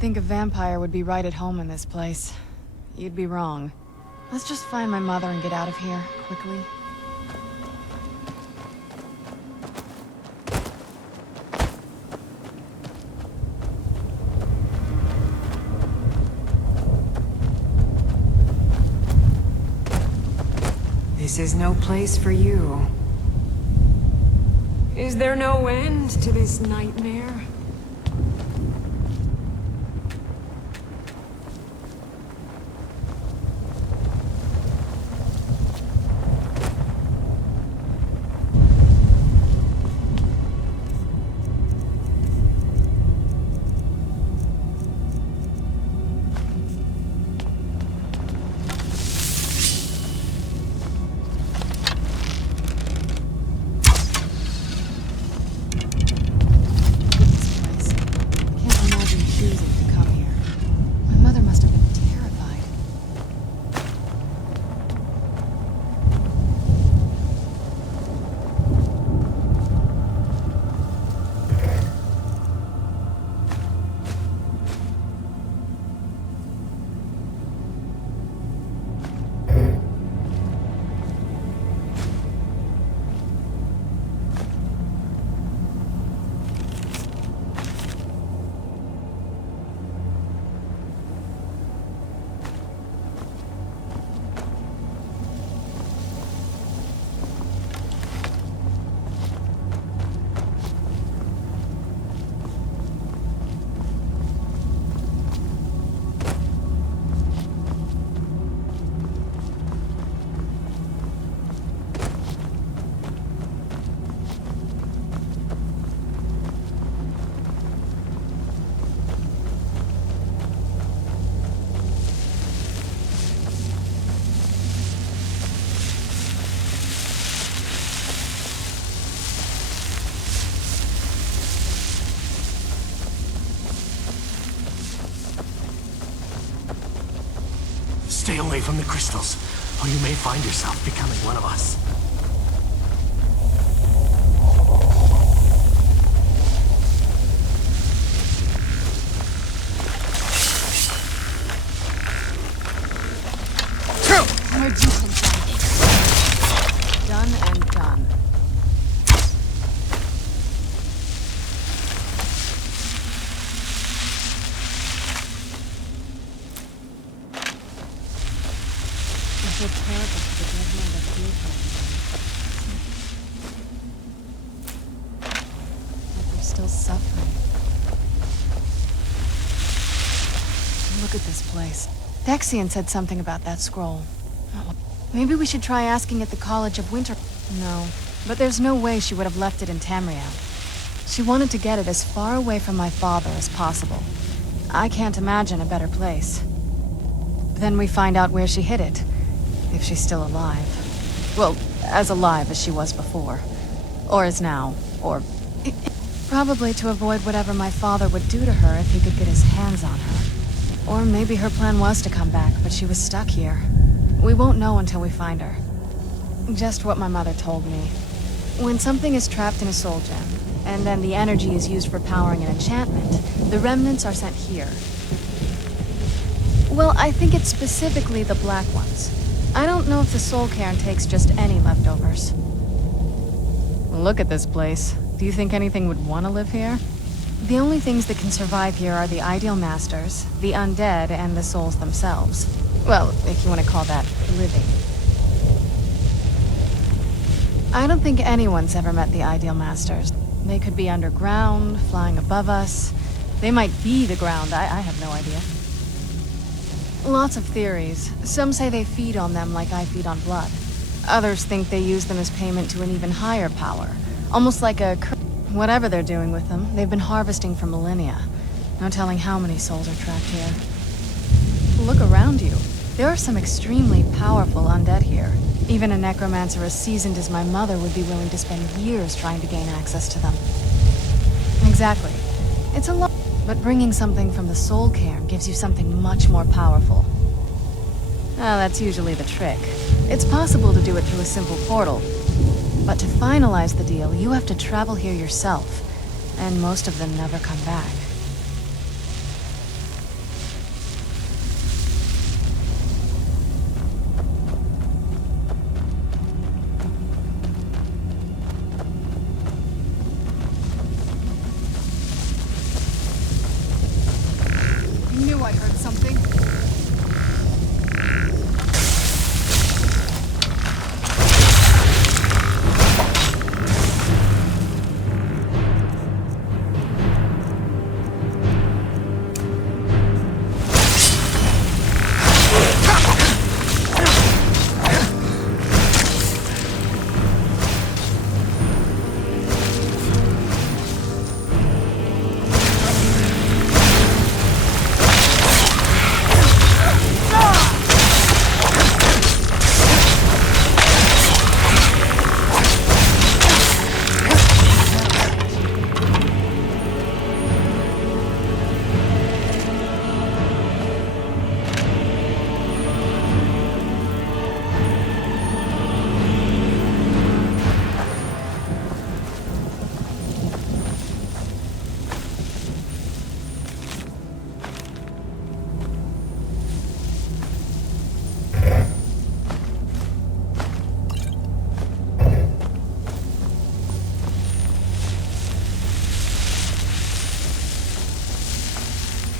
think a vampire would be right at home in this place. You'd be wrong. Let's just find my mother and get out of here, quickly. This is no place for you. Is there no end to this nightmare? Stay away from the crystals, or you may find yourself becoming one of us. Done and done. I feel terrible for the dead man that gave her. Like they're still suffering. Look at this place. Dexian said something about that scroll. Oh, maybe we should try asking at the College of Winter. No, but there's no way she would have left it in Tamriel. She wanted to get it as far away from my father as possible. I can't imagine a better place. Then we find out where she hid it. If she's still alive. Well, as alive as she was before. Or is now. Or... probably to avoid whatever my father would do to her if he could get his hands on her. Or maybe her plan was to come back, but she was stuck here. We won't know until we find her. Just what my mother told me. When something is trapped in a soul gem, and then the energy is used for powering an enchantment, the remnants are sent here. Well, I think it's specifically the black ones. I don't know if the soul cairn takes just any leftovers. Look at this place. Do you think anything would want to live here? The only things that can survive here are the ideal masters, the undead, and the souls themselves. Well, if you want to call that living. I don't think anyone's ever met the ideal masters. They could be underground, flying above us. They might be the ground, I have no idea. Lots of theories. Some say they feed on them like I feed on blood. Others think they use them as payment to an even higher power. Almost like a whatever they're doing with them, they've been harvesting for millennia. No telling how many souls are trapped here. Look around you. There are some extremely powerful undead here. Even a necromancer as seasoned as my mother would be willing to spend years trying to gain access to them. Exactly. It's a lot, but bringing something from the soul cairn gives you something much more powerful. Well, that's usually the trick. It's possible to do it through a simple portal. But to finalize the deal, you have to travel here yourself. And most of them never come back.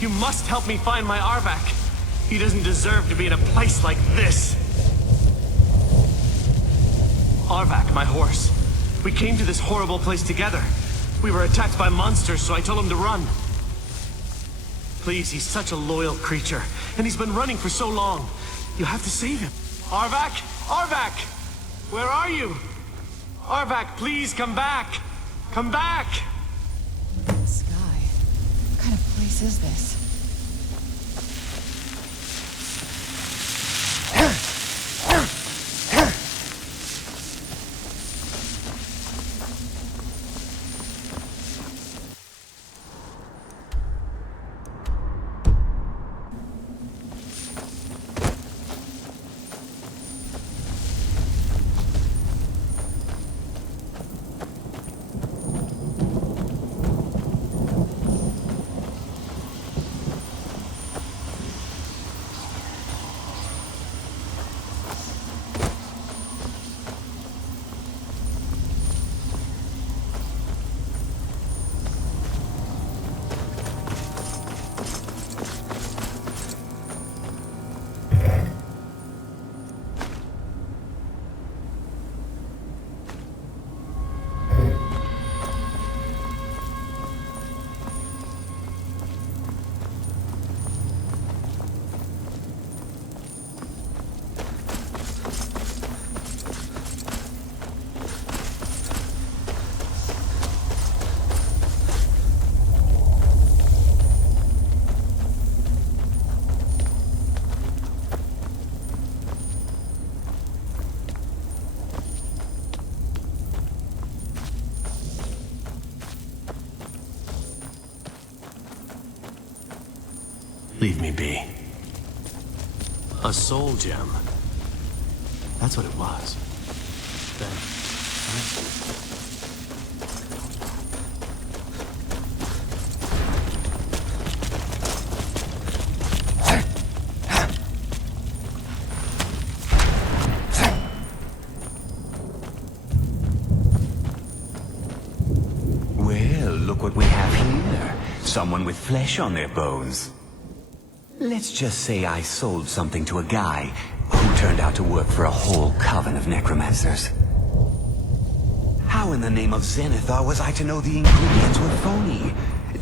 You must help me find my Arvak. He doesn't deserve to be in a place like this. Arvak, my horse. We came to this horrible place together. We were attacked by monsters, so I told him to run. Please, he's such a loyal creature, and he's been running for so long. You have to save him. Arvak! Arvak! Where are you? Arvak, please come back! Come back! Sky. What kind of place is this? Leave me be. A soul gem. That's what it was. Then... Well, look what we have here. Someone with flesh on their bones. Let's just say I sold something to a guy who turned out to work for a whole coven of necromancers. How in the name of Zenithar was I to know the ingredients were phony?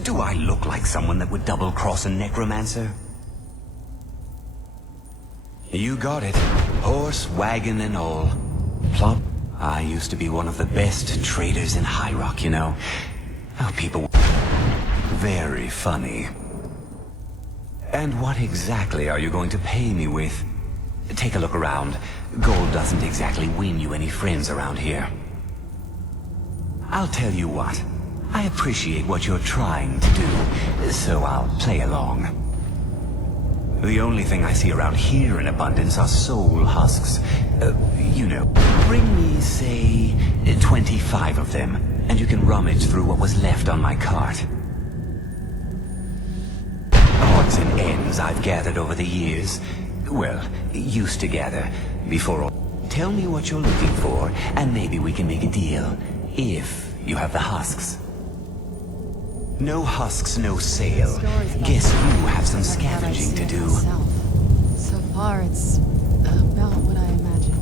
Do I look like someone that would double-cross a necromancer? You got it. Horse, wagon, and all. Plot. I used to be one of the best traders in High Rock, you know. Oh, people were very funny. And what exactly are you going to pay me with? Take a look around. Gold doesn't exactly win you any friends around here. I'll tell you what. I appreciate what you're trying to do, so I'll play along. The only thing I see around here in abundance are soul husks. You know. Bring me, say, 25 of them, and you can rummage through what was left on my cart. Odds and ends I've gathered over the years. Well, used to gather, before all. Tell me what you're looking for, and maybe we can make a deal. If you have the husks. No husks, no sale. Guess you have some scavenging to do. So far, it's about what I imagined.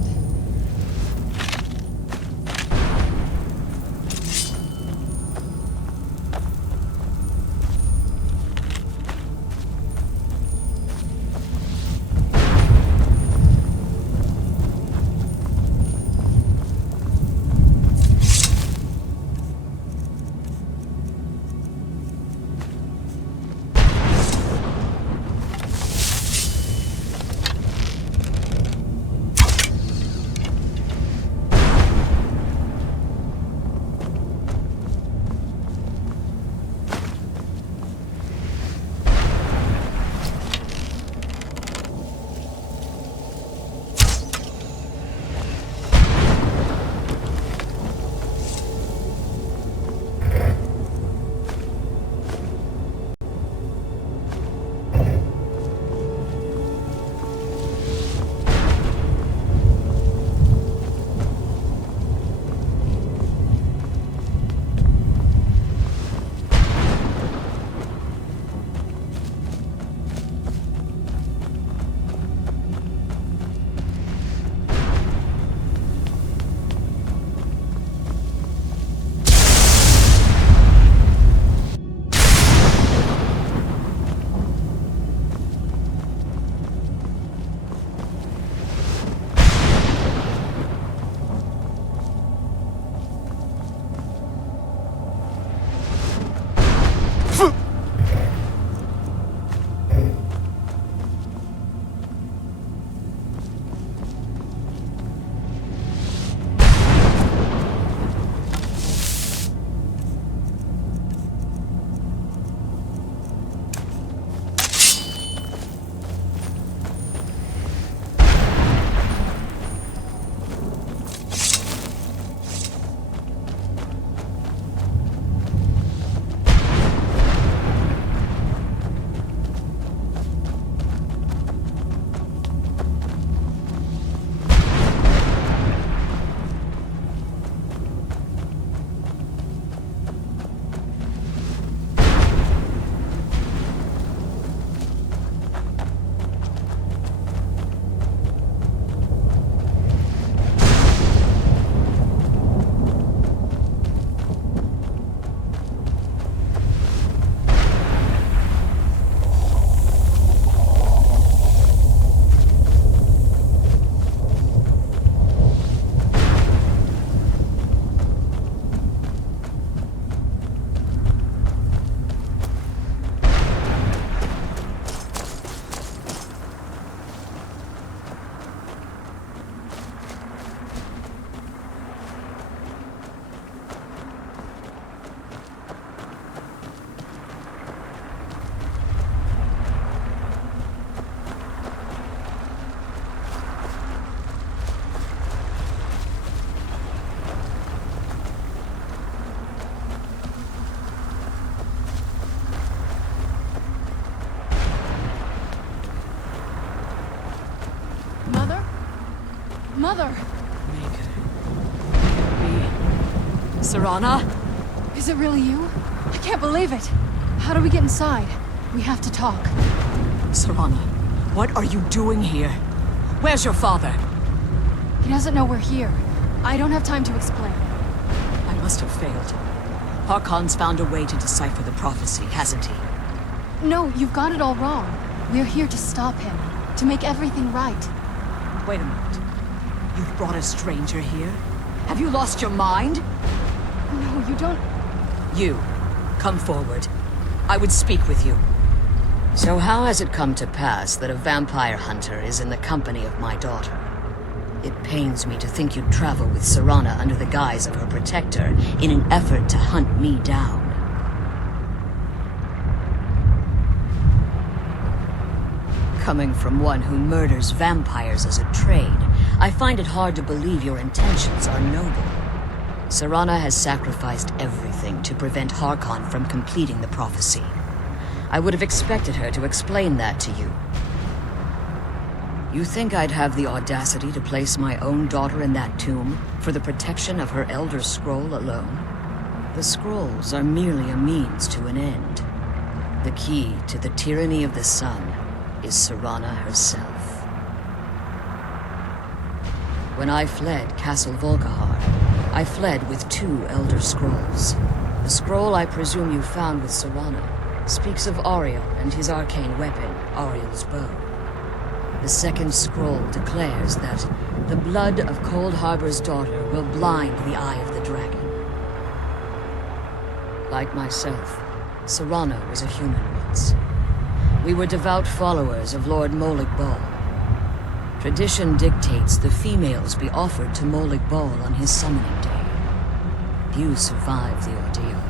Mother! Maker. Be. Serana? Is it really you? I can't believe it. How do we get inside? We have to talk. Serana, what are you doing here? Where's your father? He doesn't know we're here. I don't have time to explain. I must have failed. Harkon's found a way to decipher the prophecy, hasn't he? No, you've got it all wrong. We're here to stop him. To make everything right. Wait a minute. You've brought a stranger here? Have you lost your mind? No, you don't... You, come forward. I would speak with you. So how has it come to pass that a vampire hunter is in the company of my daughter? It pains me to think you'd travel with Serana under the guise of her protector in an effort to hunt me down. Coming from one who murders vampires as a trade, I find it hard to believe your intentions are noble. Serana has sacrificed everything to prevent Harkon from completing the prophecy. I would have expected her to explain that to you. You think I'd have the audacity to place my own daughter in that tomb for the protection of her Elder Scroll alone? The scrolls are merely a means to an end. The key to the tyranny of the sun is Serana herself. When I fled Castle Volkihar, I fled with 2 Elder Scrolls. The scroll I presume you found with Serana speaks of Ariel and his arcane weapon, Ariel's bow. The second scroll declares that the blood of Cold Harbor's daughter will blind the eye of the dragon. Like myself, Serana was a human once. We were devout followers of Lord Molig Bal. Tradition dictates the females be offered to Molig Bal on his summoning day. Few survive the ordeal.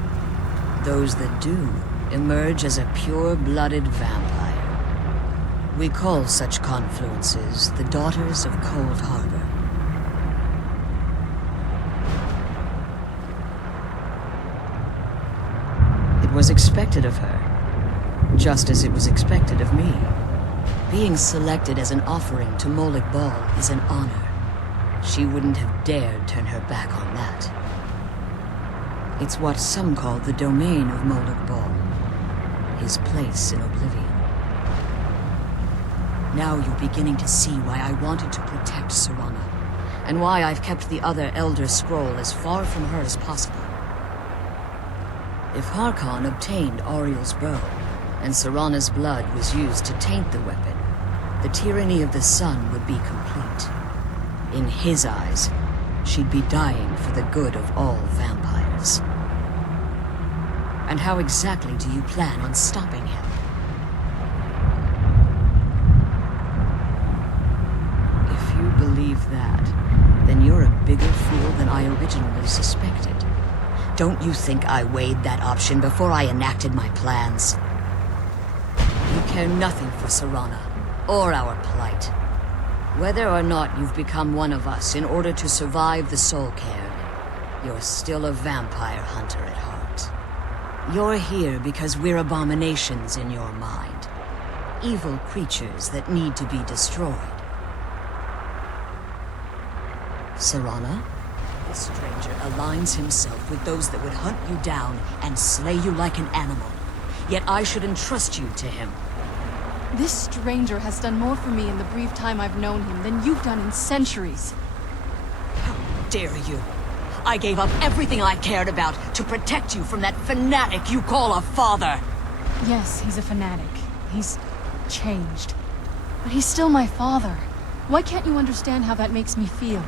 Those that do emerge as a pure-blooded vampire. We call such confluences the Daughters of Cold Harbor. It was expected of her, just as it was expected of me. Being selected as an offering to Molig Bal is an honor. She wouldn't have dared turn her back on that. It's what some call the domain of Molig Bal, his place in oblivion. Now you're beginning to see why I wanted to protect Serana, and why I've kept the other Elder Scroll as far from her as possible. If Harkon obtained Ariel's bow, and Serana's blood was used to taint the weapon, the tyranny of the sun would be complete. In his eyes, she'd be dying for the good of all vampires. And how exactly do you plan on stopping him? If you believe that, then you're a bigger fool than I originally suspected. Don't you think I weighed that option before I enacted my plans? You care nothing for Serana, or our plight. Whether or not you've become one of us in order to survive the Soul Cairn, you're still a vampire hunter at heart. You're here because we're abominations in your mind. Evil creatures that need to be destroyed. Serana? This stranger aligns himself with those that would hunt you down and slay you like an animal. Yet I should entrust you to him. This stranger has done more for me in the brief time I've known him than you've done in centuries. How dare you? I gave up everything I cared about to protect you from that fanatic you call a father. Yes, he's a fanatic. He's changed. But he's still my father. Why can't you understand how that makes me feel?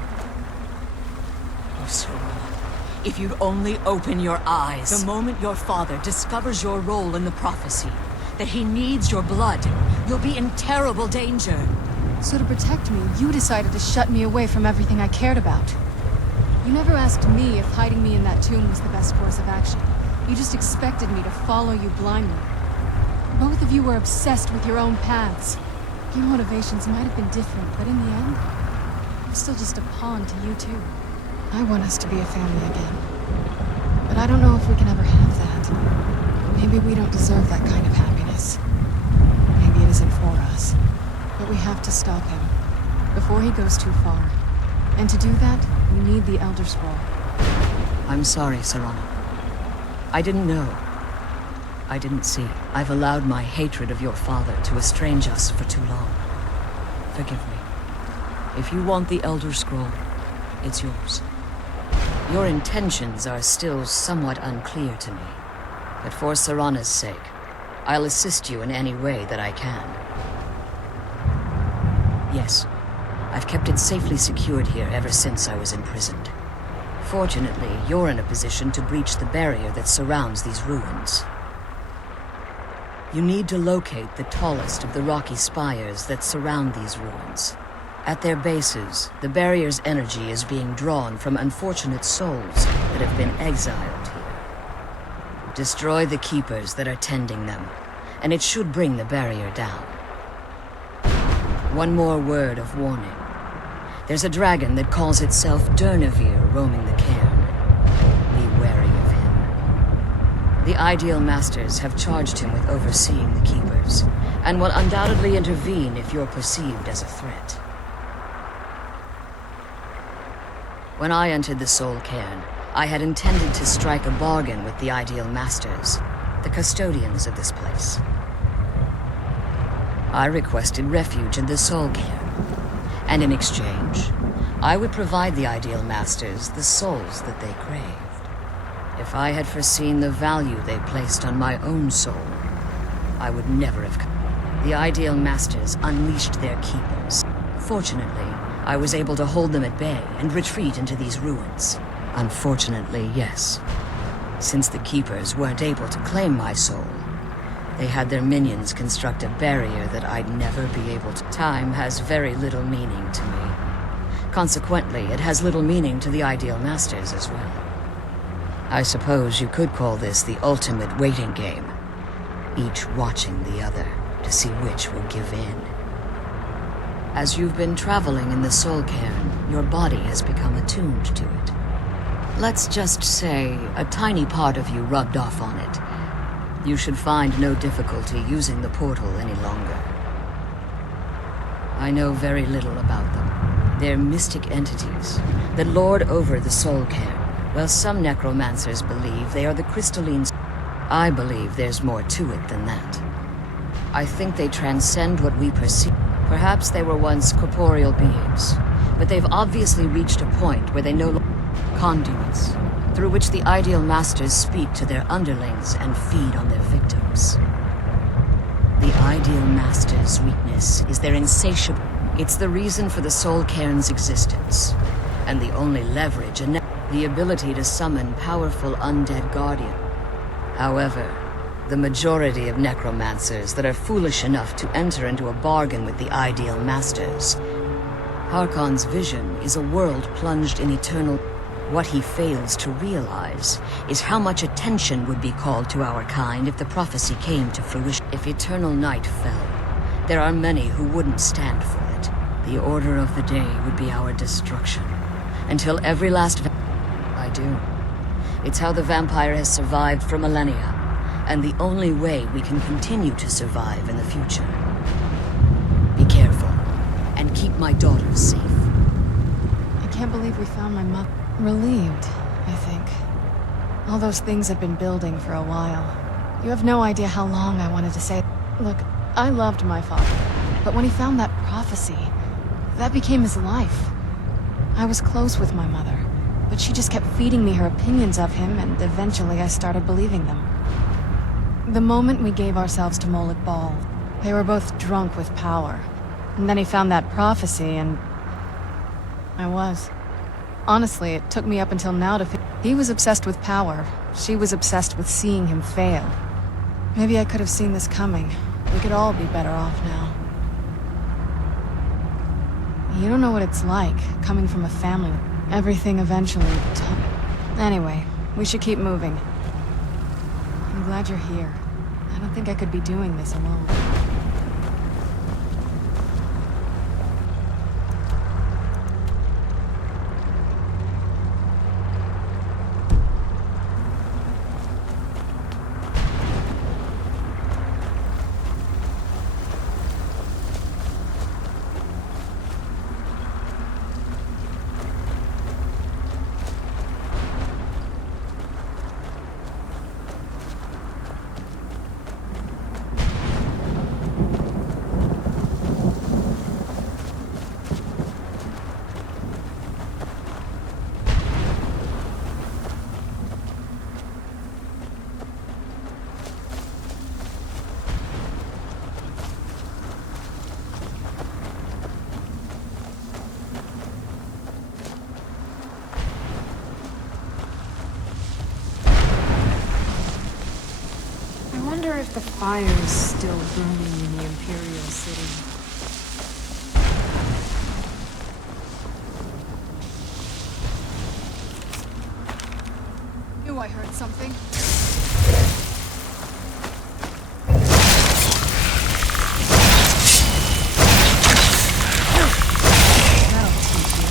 Oh, Serana, if you'd only open your eyes. The moment your father discovers your role in the prophecy, that he needs your blood, you'll be in terrible danger. So to protect me, you decided to shut me away from everything I cared about. You never asked me if hiding me in that tomb was the best course of action. You just expected me to follow you blindly. Both of you were obsessed with your own paths. Your motivations might have been different, but in the end, I'm still just a pawn to you two. I want us to be a family again. But I don't know if we can ever have that. Maybe we don't deserve that kind of happiness. Maybe it isn't for us. But we have to stop him, before he goes too far. And to do that, you need the Elder Scroll. I'm sorry, Serana. I didn't know. I didn't see. I've allowed my hatred of your father to estrange us for too long. Forgive me. If you want the Elder Scroll, it's yours. Your intentions are still somewhat unclear to me, but for Serana's sake, I'll assist you in any way that I can. Yes, I've kept it safely secured here ever since I was imprisoned. Fortunately, you're in a position to breach the barrier that surrounds these ruins. You need to locate the tallest of the rocky spires that surround these ruins. At their bases, the barrier's energy is being drawn from unfortunate souls that have been exiled here. Destroy the keepers that are tending them, and it should bring the barrier down. One more word of warning. There's a dragon that calls itself Durnevere roaming the cairn. Be wary of him. The Ideal Masters have charged him with overseeing the keepers, and will undoubtedly intervene if you're perceived as a threat. When I entered the Soul Cairn, I had intended to strike a bargain with the Ideal Masters, the custodians of this place. I requested refuge in the Soul Cairn, and in exchange, I would provide the Ideal Masters the souls that they craved. If I had foreseen the value they placed on my own soul, I would never have come. The Ideal Masters unleashed their keepers. Fortunately, I was able to hold them at bay and retreat into these ruins. Unfortunately, yes. Since the keepers weren't able to claim my soul, they had their minions construct a barrier that I'd never be able to. Time has very little meaning to me. Consequently, it has little meaning to the Ideal Masters as well. I suppose you could call this the ultimate waiting game, each watching the other to see which will give in. As you've been traveling in the Soul Cairn, your body has become attuned to it. Let's just say a tiny part of you rubbed off on it. You should find no difficulty using the portal any longer. I know very little about them. They're mystic entities that lord over the Soul Cairn. While some necromancers believe they are the crystallines, I believe there's more to it than that. I think they transcend what we perceive. Perhaps they were once corporeal beings, but they've obviously reached a point where they no longer conduits, through which the Ideal Masters speak to their underlings and feed on their victims. The Ideal Masters' weakness is their insatiable. It's the reason for the Soul Cairn's existence, and the only leverage and the ability to summon powerful undead guardians. However, the majority of necromancers that are foolish enough to enter into a bargain with the Ideal Masters. Harkon's vision is a world plunged in eternal. What he fails to realize is how much attention would be called to our kind if the prophecy came to fruition. If eternal night fell, there are many who wouldn't stand for it. The order of the day would be our destruction, until every last. I do. It's how the vampire has survived for millennia, and the only way we can continue to survive in the future. Be careful, and keep my daughter safe. I can't believe we found my mother. Relieved, I think. All those things had been building for a while. You have no idea how long I wanted to say. Look, I loved my father, but when he found that prophecy, that became his life. I was close with my mother, but she just kept feeding me her opinions of him, and eventually I started believing them. The moment we gave ourselves to Molik Bal, they were both drunk with power. And then he found that prophecy, and I was. Honestly, it took me up until now to he was obsessed with power. She was obsessed with seeing him fail. Maybe I could have seen this coming. We could all be better off now. You don't know what it's like, coming from a family. Everything eventually. Anyway, we should keep moving. I'm glad you're here. I don't think I could be doing this alone. wonder if the fire's still burning in the Imperial City. Knew I heard something. That'll teach you.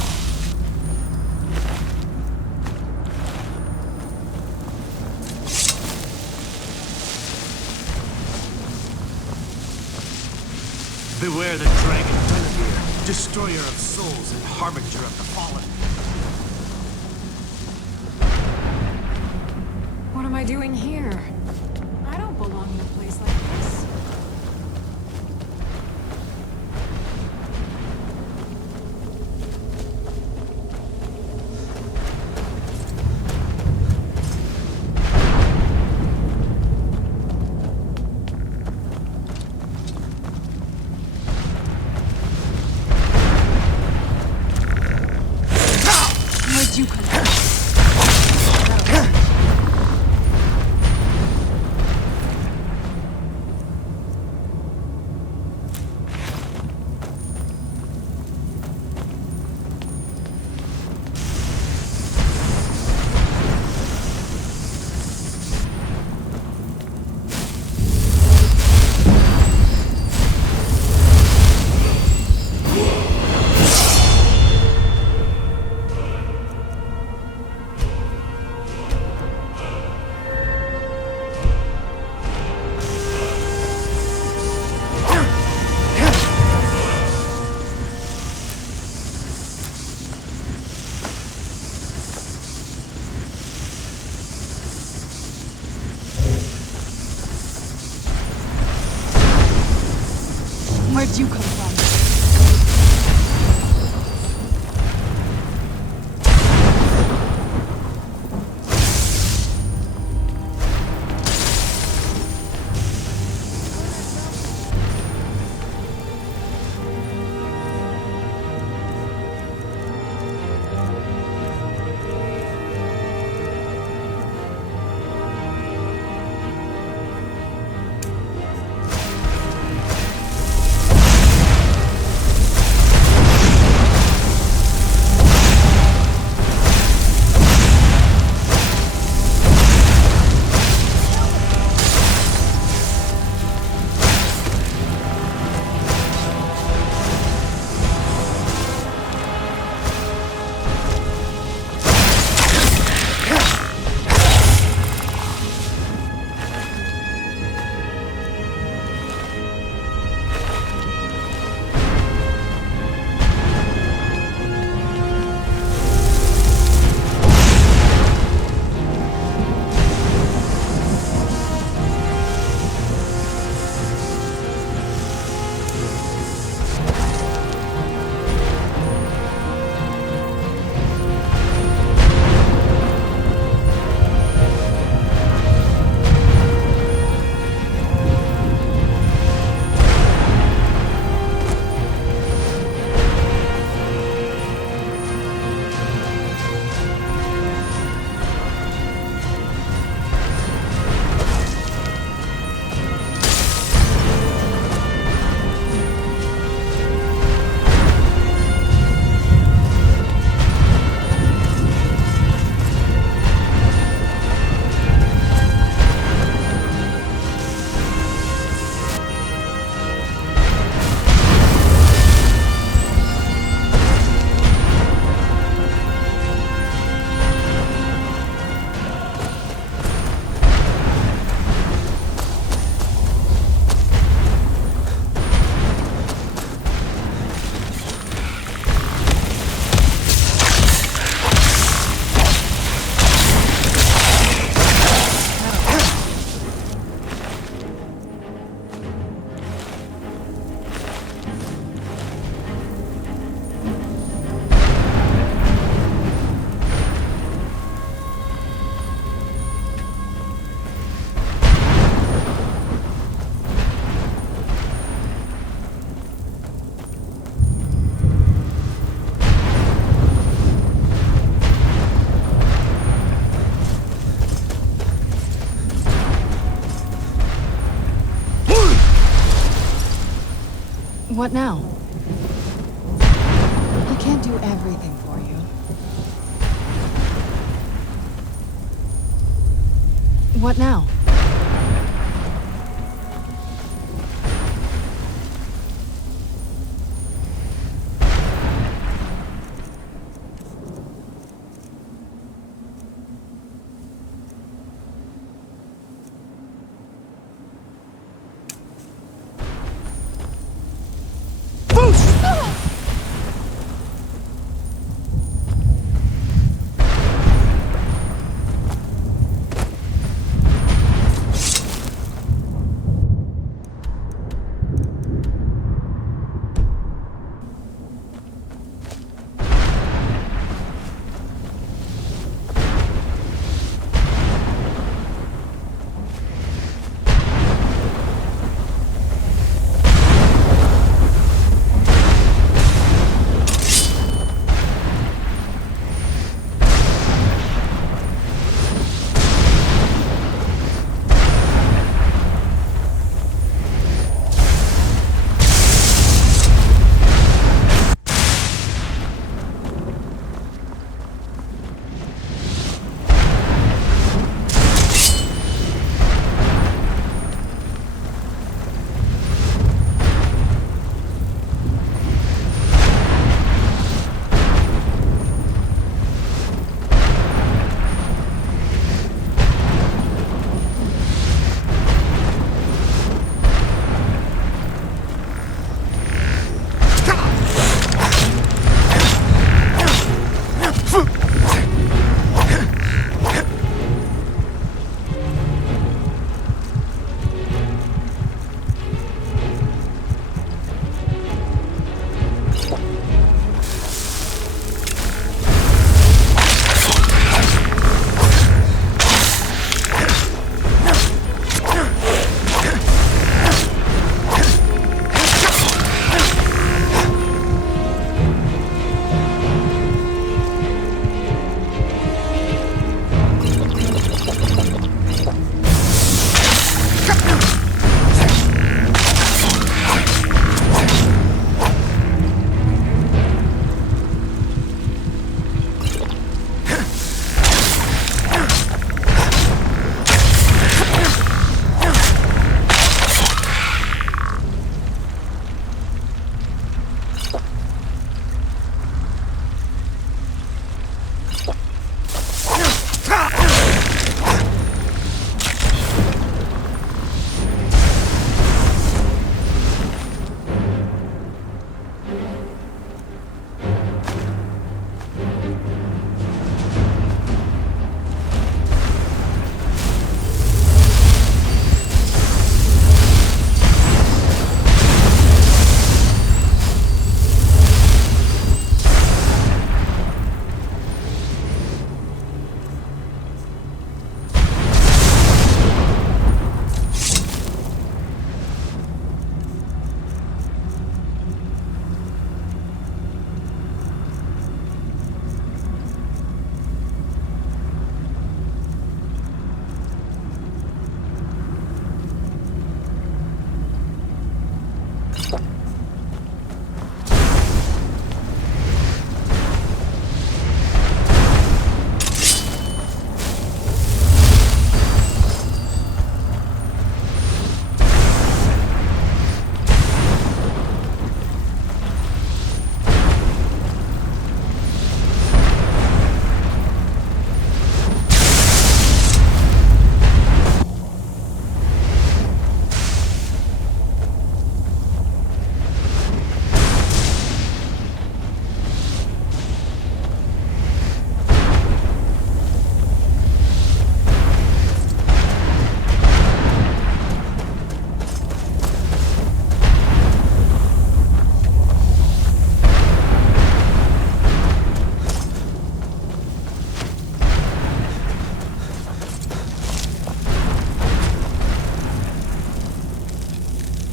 Beware the dragon Guinevere, destroyer of souls and harbinger of the fallen. What am I doing here? I don't belong in a place like this. Where'd you come from? Where'd you come from? What now? I can't do everything for you. What now?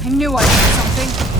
I knew I did something.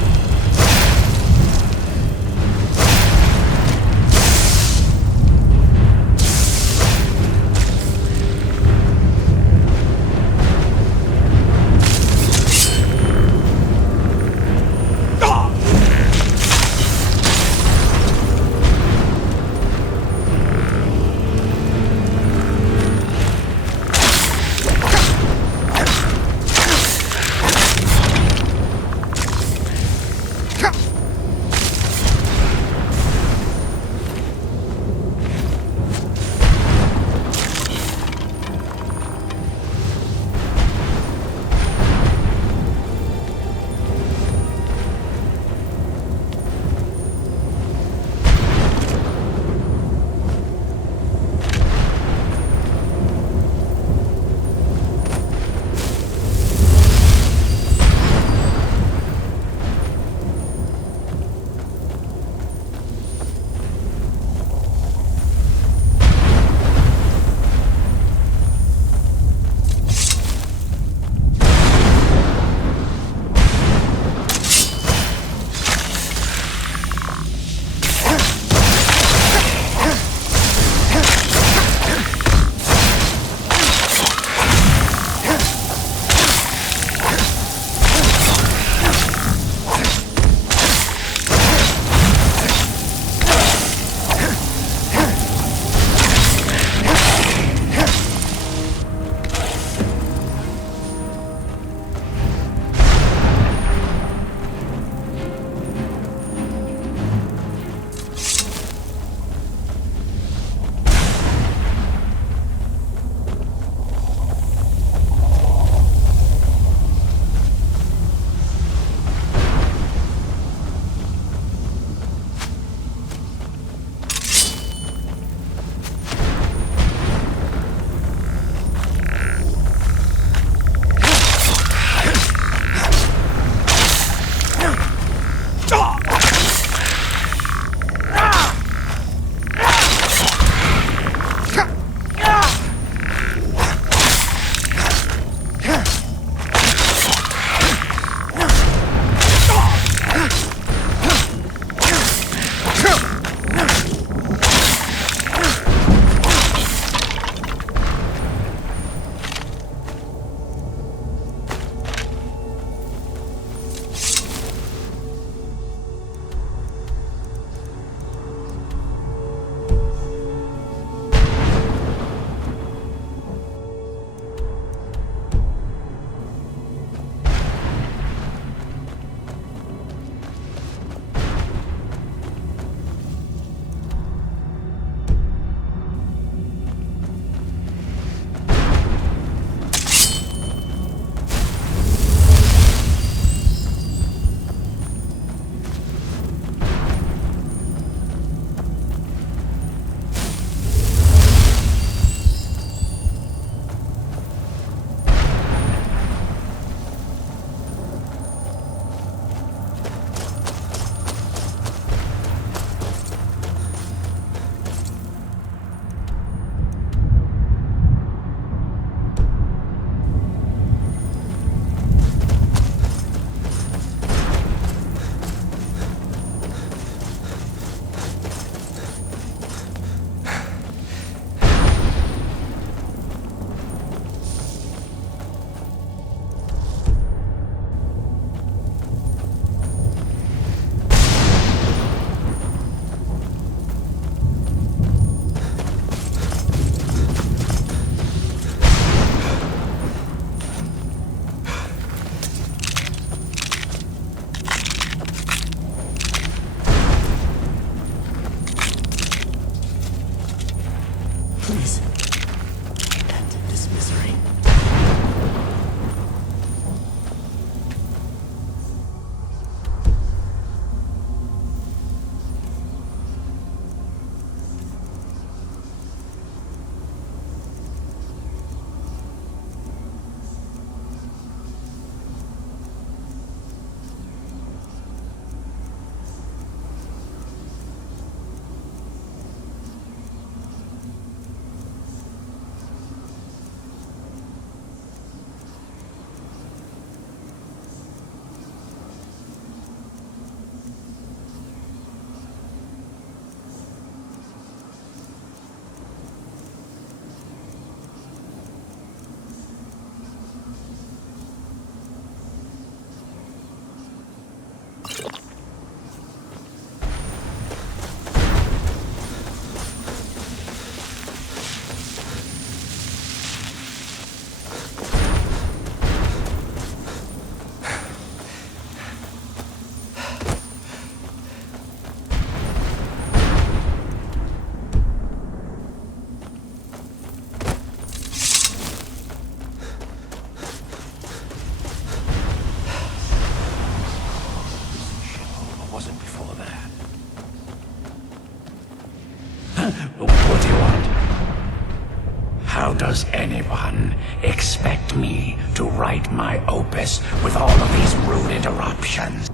done, expect me to write my opus with all of these rude interruptions?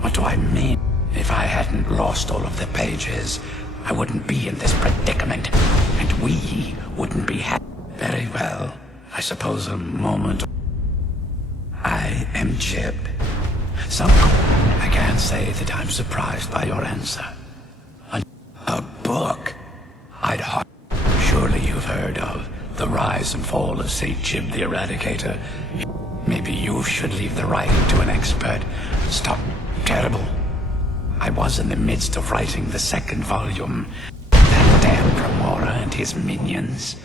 What do I mean? If I hadn't lost all of the pages, I wouldn't be in this predicament, and we wouldn't be happy. Very well. I suppose a moment. I am Chip. I can't say that I'm surprised by your answer. A book? Surely you've heard of the rise and fall of St. Chip the Eradicator. Maybe you should leave the writing to an expert. Stop. Terrible. I was in the midst of writing the second volume. That damn Promora and his minions.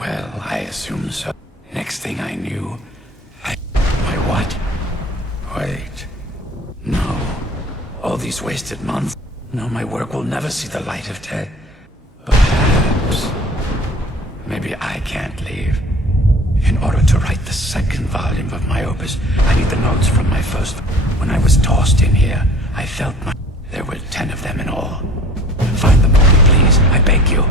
Well, I assume so. Next thing I knew, My what? Wait. No. All these wasted months. No, my work will never see the light of day. Perhaps. Maybe I can't leave. In order to write the second volume of my opus, I need the notes from my first. When I was tossed in here, I felt There were 10 of them in all. Find them for me, please. I beg you.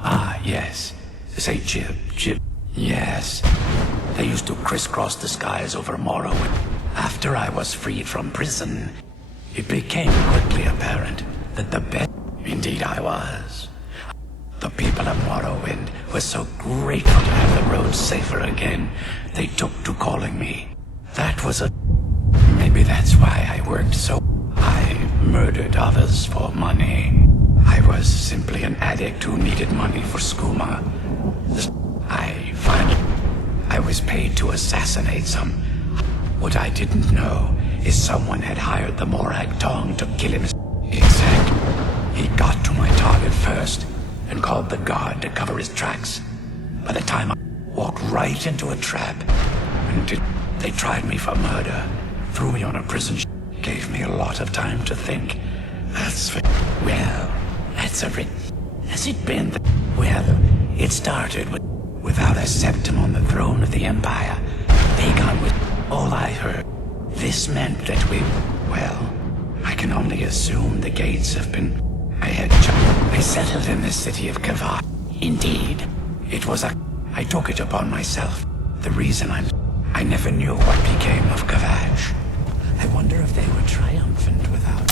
Ah, yes. Say Chip. Yes. They used to crisscross the skies over Morrowind. After I was freed from prison, it became quickly apparent that the best... Indeed I was. The people of Morrowind were so grateful to have the roads safer again, they took to calling me. That was a... Maybe that's why I worked so... I murdered others for money. I was simply an addict who needed money for skooma. I was paid to assassinate some. What I didn't know is someone had hired the Morag Tong to kill him. Exactly. He got to my target first and called the guard to cover his tracks. By the time I walked right into a trap, and they tried me for murder, threw me on a prison gave me a lot of time to think. Has it been? Well, it started without a septum on the throne of the Empire. Dagon was all I heard. This meant that I can only assume the gates have been... I settled in the city of Kavach. Indeed, I took it upon myself. The reason I never knew what became of Kavach. I wonder if they were triumphant without...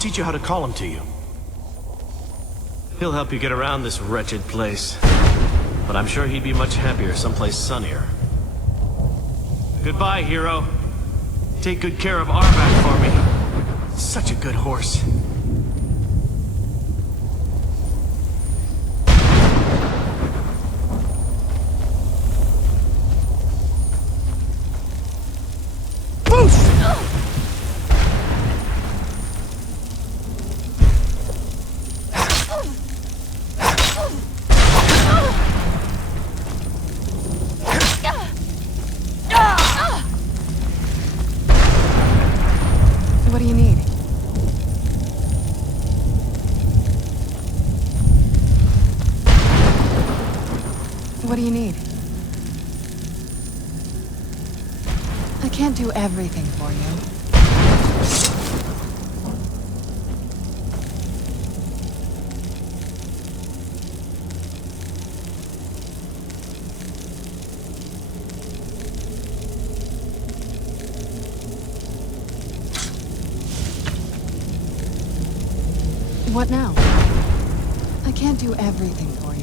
Teach you how to call him to you. He'll help you get around this wretched place. But I'm sure he'd be much happier someplace sunnier. Goodbye, hero. Take good care of Arvac for me. Such a good horse. What do you need? I can't do everything for you. What now? I can't do everything for you.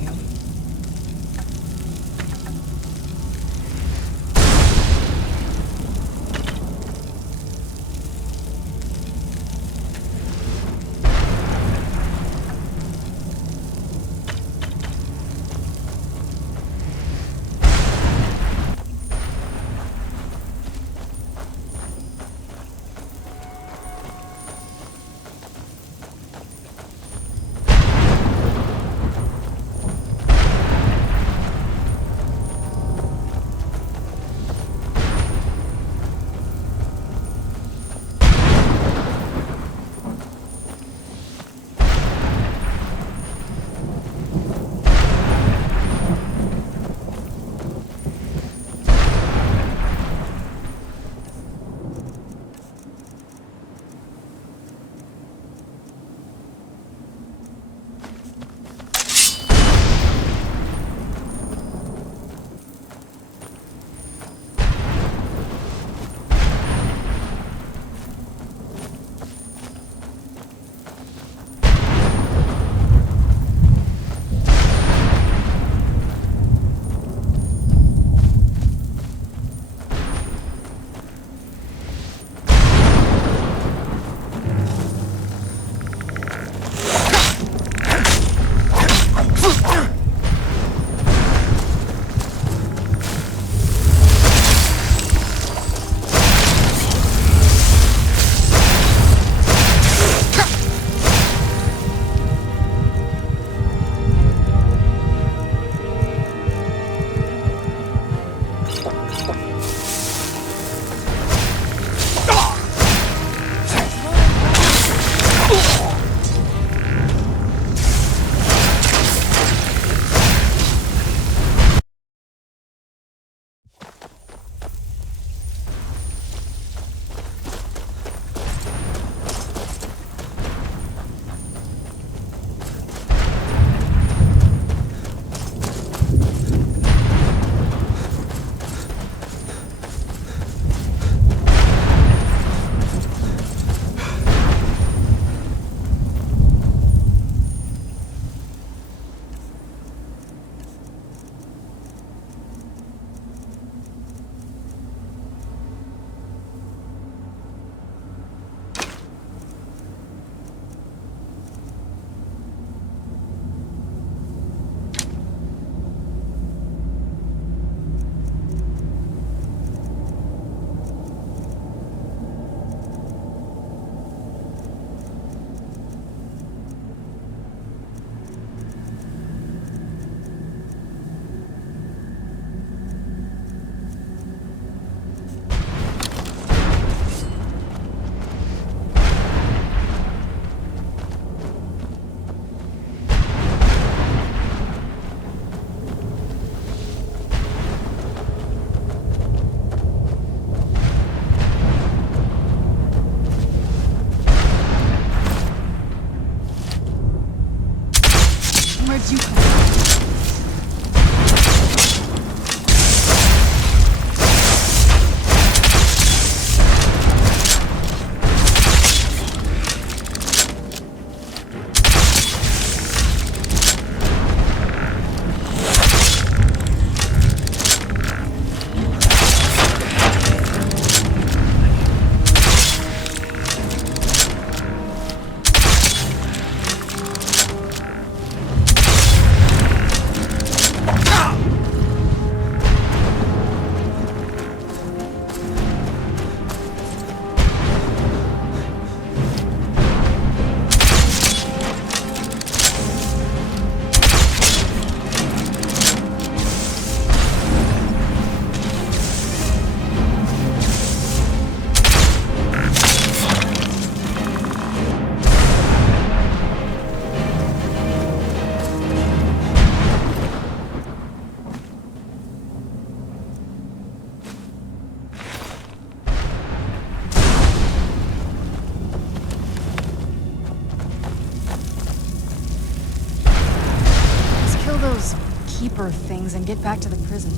unearth things and get back to the prison.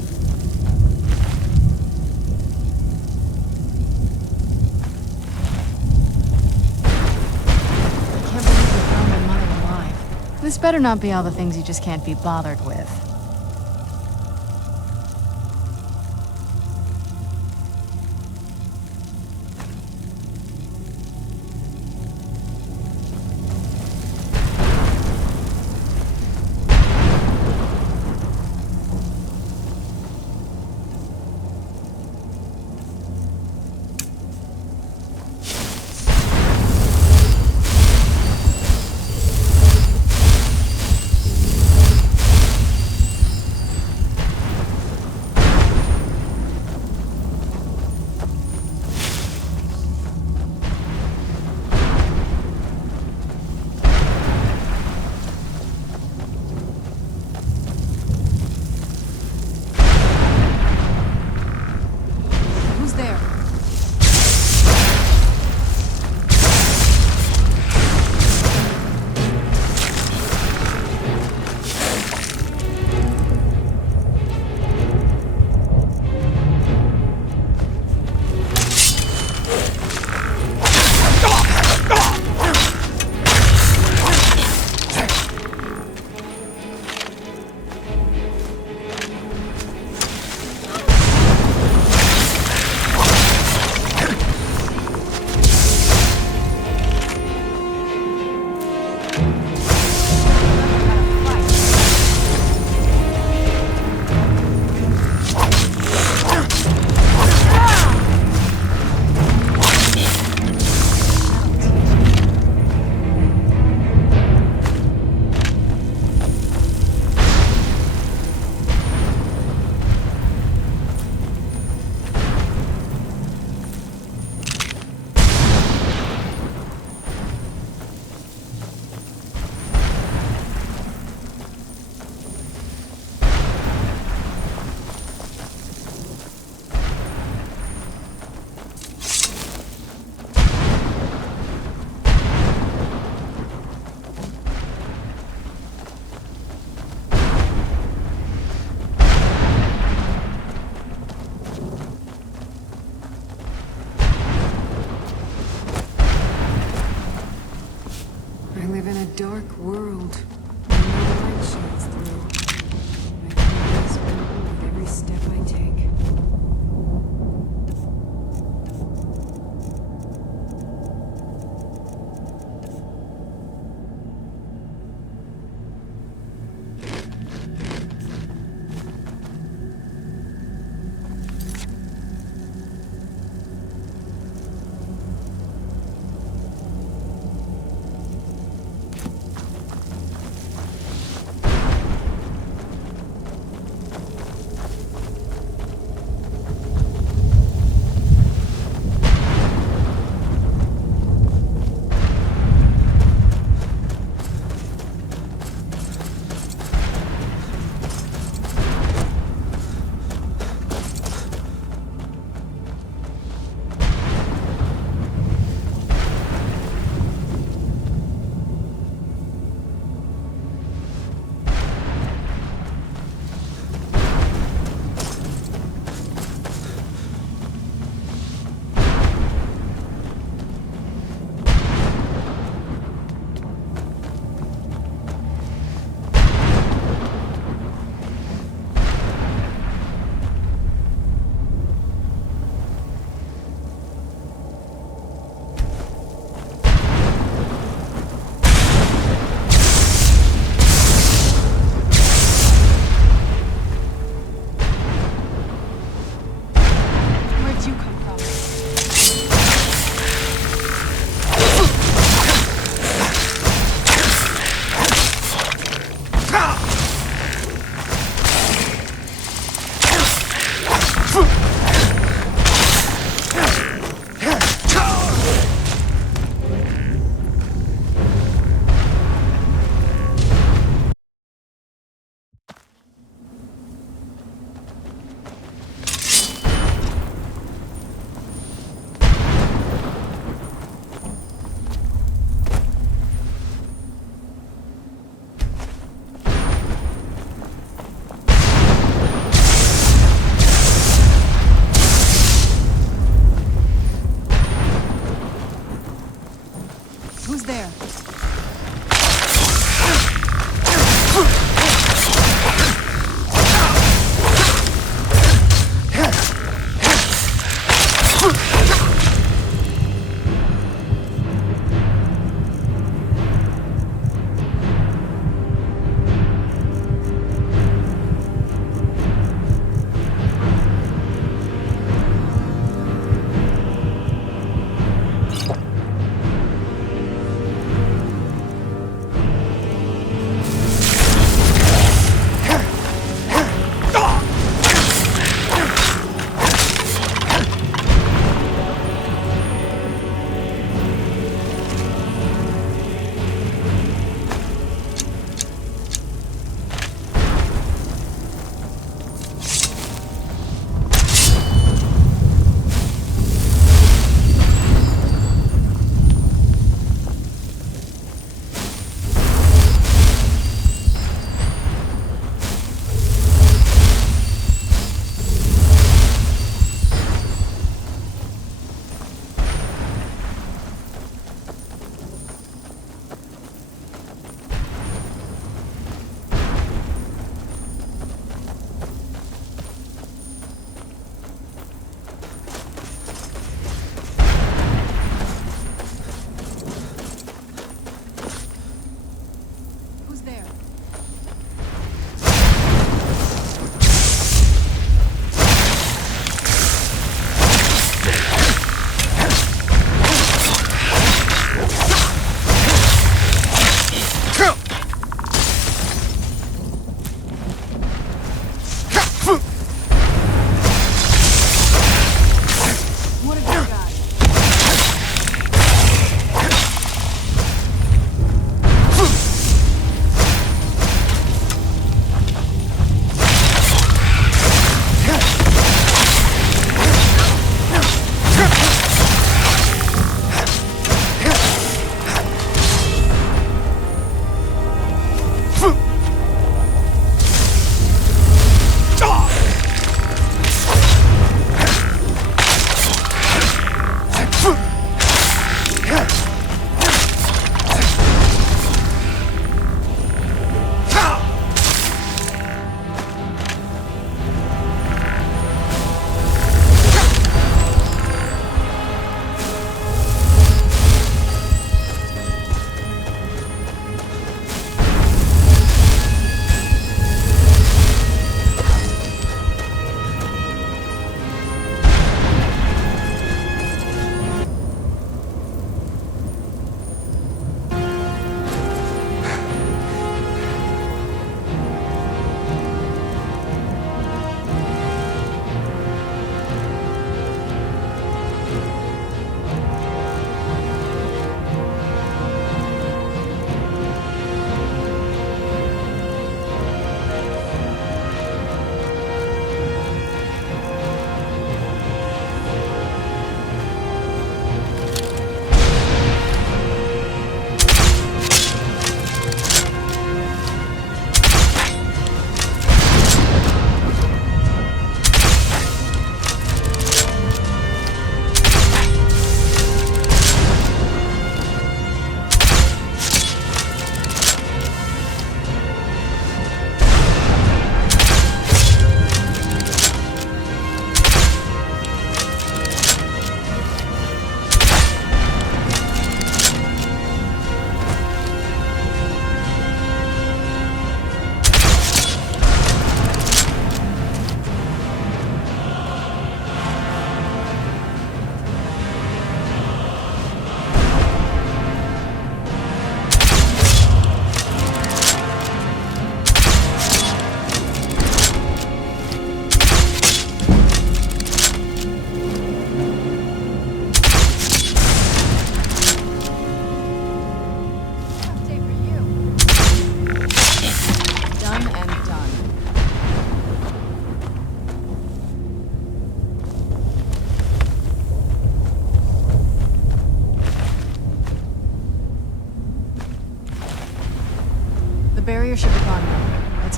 I can't believe we found my mother alive. This better not be all the things you just can't be bothered with. Who's there? I live in a dark world where no light shines through. My fear is growing with every step I take.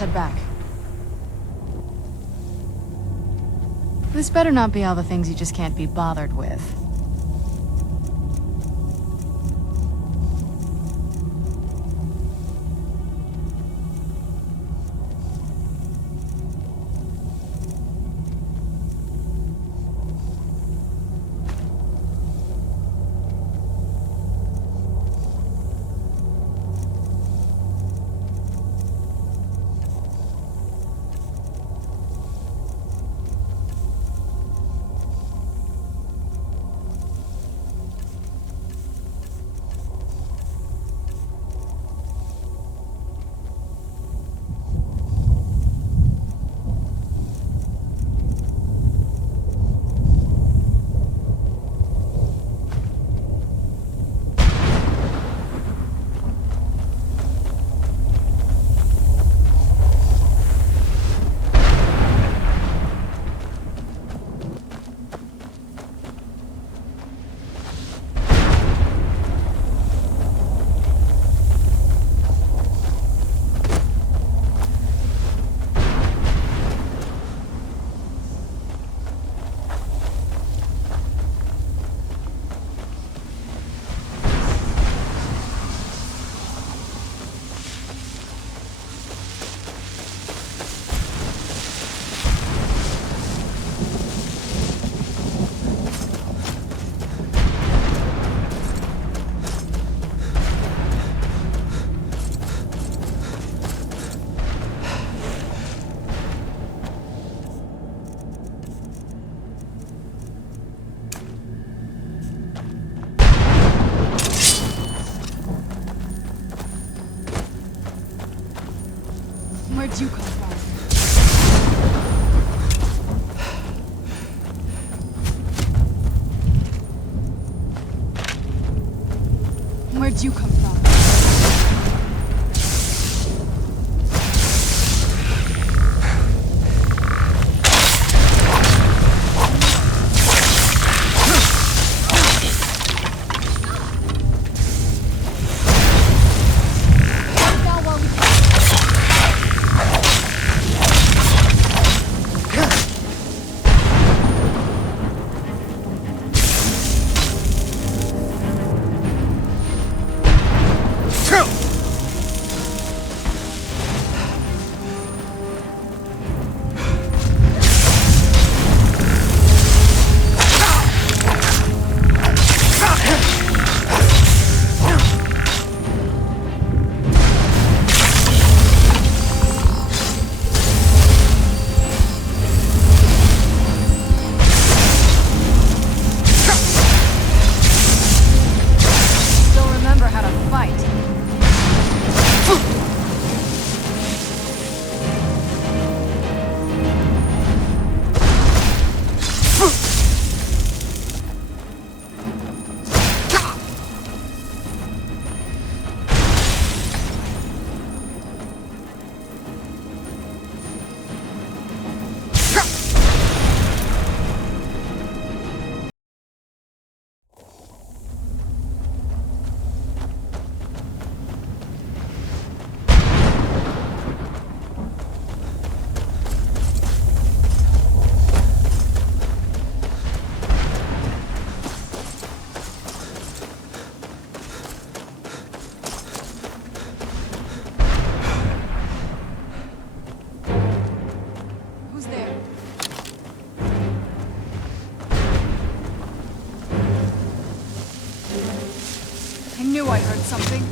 head back. This better not be all the things you just can't be bothered with. Where'd you come from? Where'd you come from? I knew I heard something.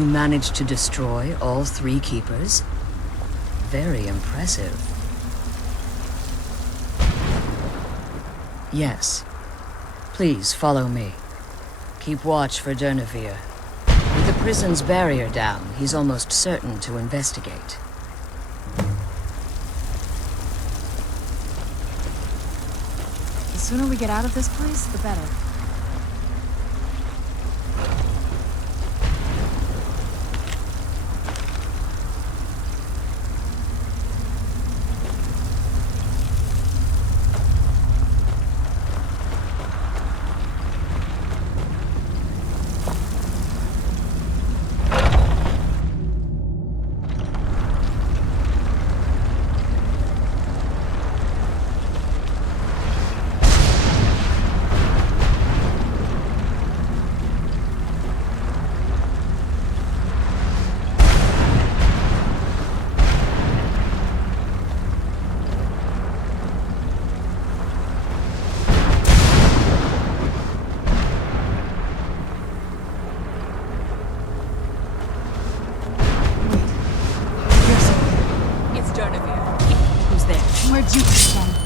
You managed to destroy all 3 keepers? Very impressive. Yes. Please follow me. Keep watch for Durnevere. With the prison's barrier down, he's almost certain to investigate. The sooner we get out of this place, the better. Where'd you come from?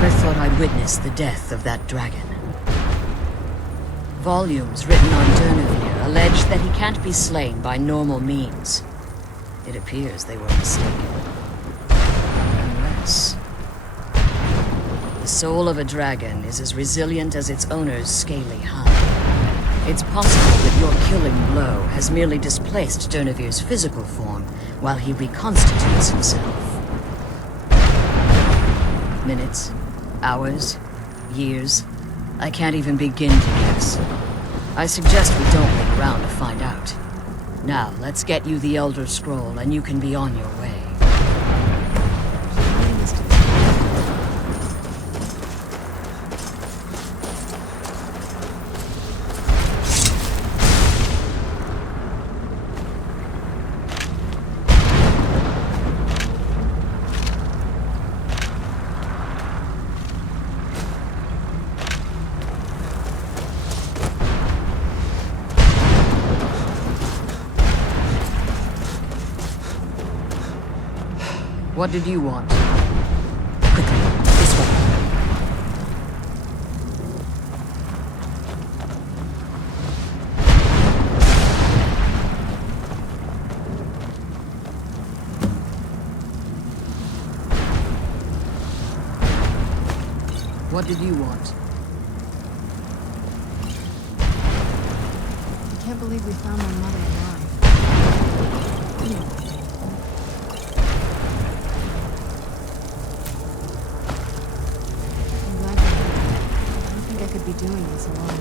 never thought I'd witness the death of that dragon. Volumes written on Durnevere allege that he can't be slain by normal means. It appears they were mistaken. Unless... the soul of a dragon is as resilient as its owner's scaly hide. It's possible that your killing blow has merely displaced Durnevere's physical form while he reconstitutes himself. Minutes, hours, years. I can't even begin to guess. I suggest we don't wait around to find out. Now, let's get you the Elder Scroll and you can be on your way. What did you want? Quickly, this way. What did you want? I can't believe we found my mother alive. I'm glad you're here. I don't think I could be doing this alone.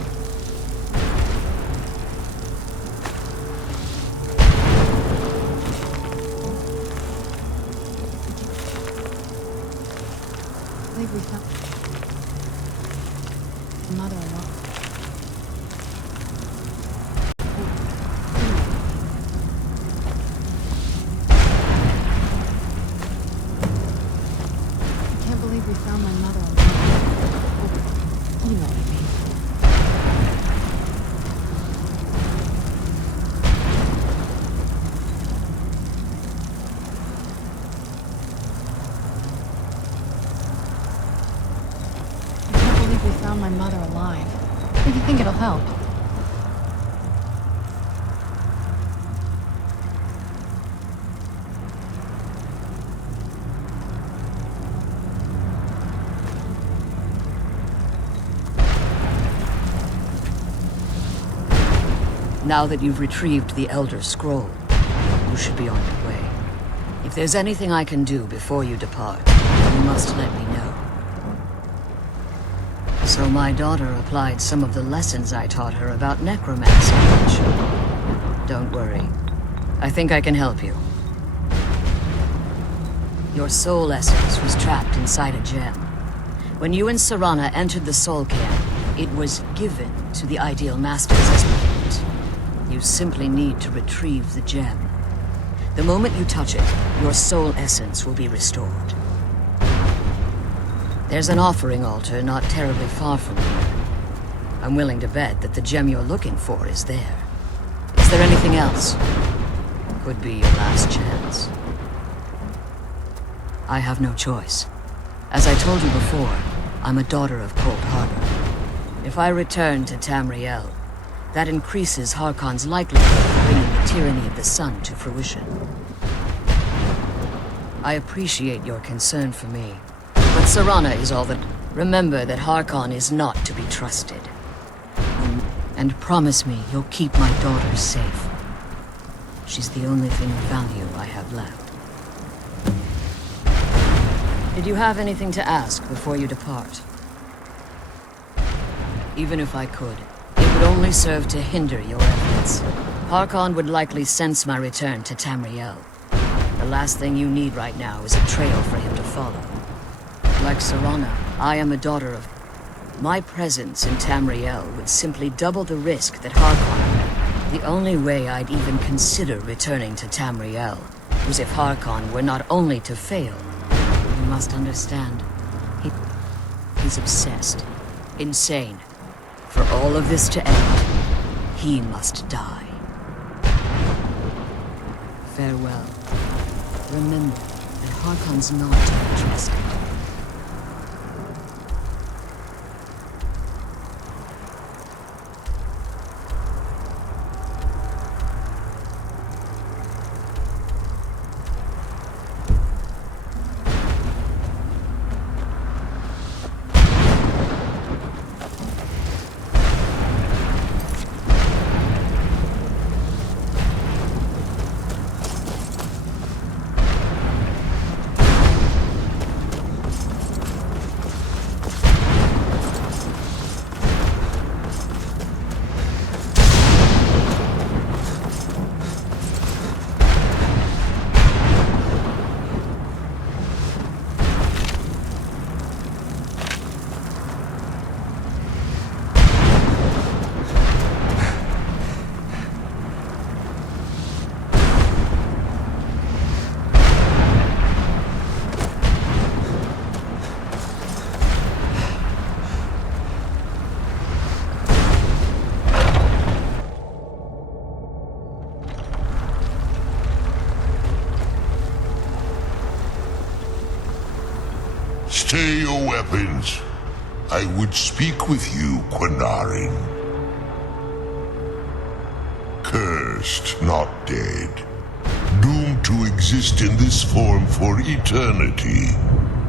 I believe we found my mother alive. I can't believe we found my mother alive. You know what I mean. I can't believe we found my mother alive. If you think it'll help. Now that you've retrieved the Elder Scroll, you should be on your way. If there's anything I can do before you depart, you must let me know. So my daughter applied some of the lessons I taught her about necromancy. Don't worry. I think I can help you. Your soul essence was trapped inside a gem. When you and Serana entered the Soul Camp, it was given to the Ideal Masters as payment. You simply need to retrieve the gem. The moment you touch it, your soul essence will be restored. There's an offering altar not terribly far from here. I'm willing to bet that the gem you're looking for is there. Is there anything else? Could be your last chance. I have no choice. As I told you before, I'm a daughter of Cold Harbor. If I return to Tamriel, that increases Harkon's likelihood of bringing the tyranny of the sun to fruition. I appreciate your concern for me, but Serana is all that... Remember that Harkon is not to be trusted. And promise me you'll keep my daughter safe. She's the only thing of value I have left. Did you have anything to ask before you depart? Even if I could, it would only serve to hinder your efforts. Harkon would likely sense my return to Tamriel. The last thing you need right now is a trail for him to follow. Like Serana, I am a daughter of... My presence in Tamriel would simply double the risk that Harkon... The only way I'd even consider returning to Tamriel was if Harkon were not only to fail. You must understand, he's obsessed, insane. For all of this to end, he must die. Farewell. Remember that Harkon's not to be trusted. weapons. I would speak with you, Quinarin. Cursed, not dead. Doomed to exist in this form for eternity.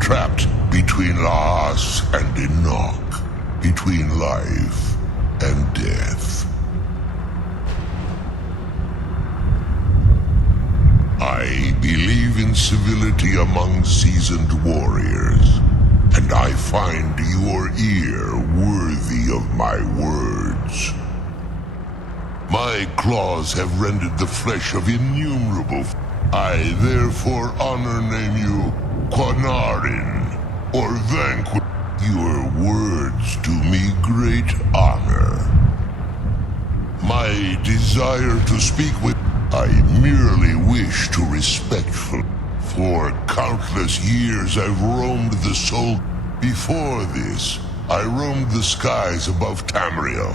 Trapped between Laas and Enoch. Between life and death. I believe in civility among seasoned warriors, and I find your ear worthy of my words. My claws have rendered the flesh of innumerable. I therefore name you Quinarin, or Vanquish. Your words do me great honor. My desire to speak with... I merely wish to respectfully. For countless years I've roamed the soul. Before this, I roamed the skies above Tamriel.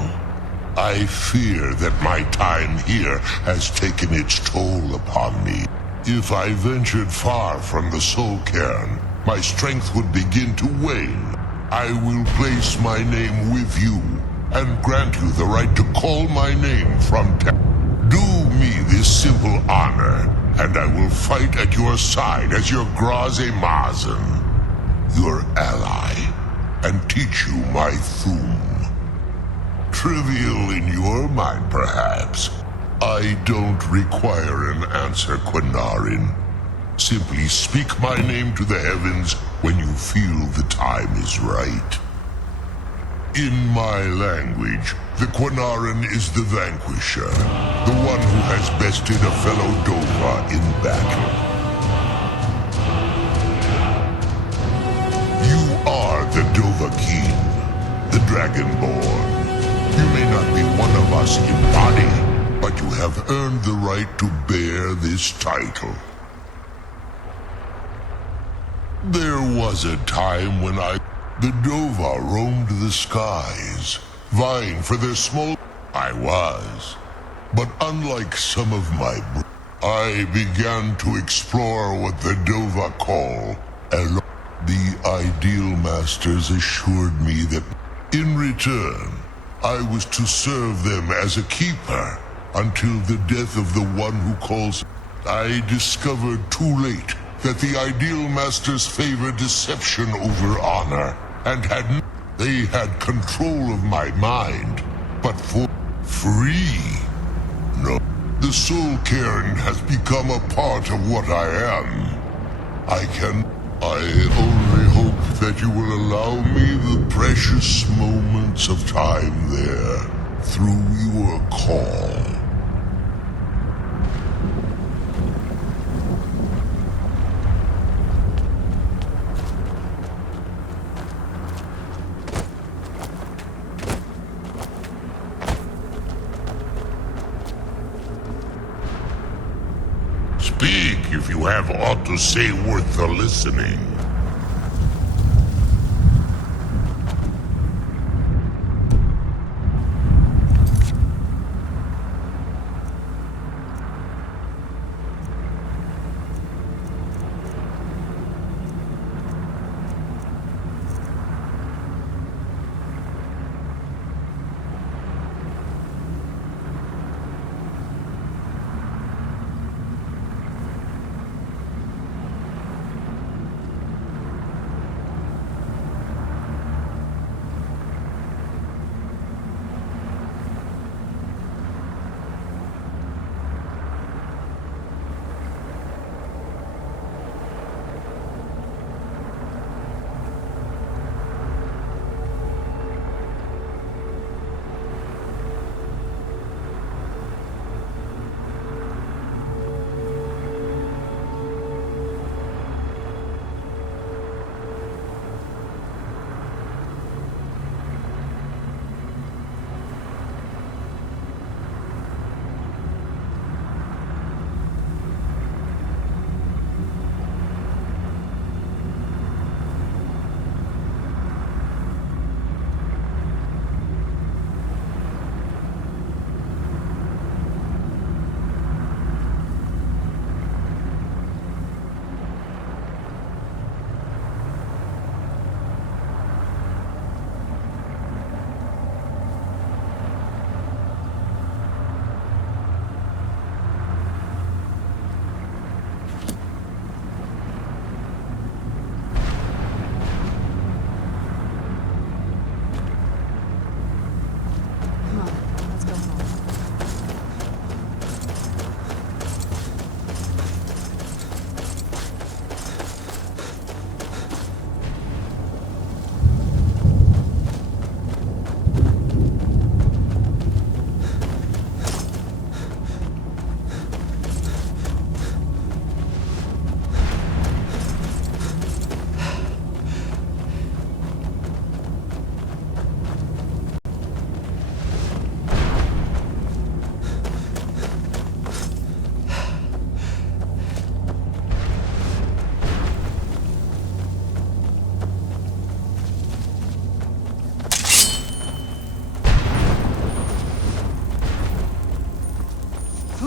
I fear that my time here has taken its toll upon me. If I ventured far from the Soul Cairn, my strength would begin to wane. I will place my name with you, and grant you the right to call my name from Do me this simple honor, and I will fight at your side as your Graze Mazen, your ally, and teach you my Thum. Trivial in your mind, perhaps. I don't require an answer, Quinarin. Simply speak my name to the heavens when you feel the time is right. In my language, the Quinarin is the vanquisher, the one who has bested a fellow Dova in battle. You are the Dova King, the Dragonborn. You may not be one of us in body, but you have earned the right to bear this title. There was a time when the Dova roamed the skies, vying for their small... I was. But unlike some of my... I began to explore what the Dova call... The Ideal Masters assured me that, in return, I was to serve them as a keeper until the death of the one who calls... I discovered too late that the Ideal Masters favor deception over honor, and they had control of my mind, but for free. No, the Soul Cairn has become a part of what I am. I only hope that you will allow me the precious moments of time there, through your call. Speak if you have aught to say worth the listening.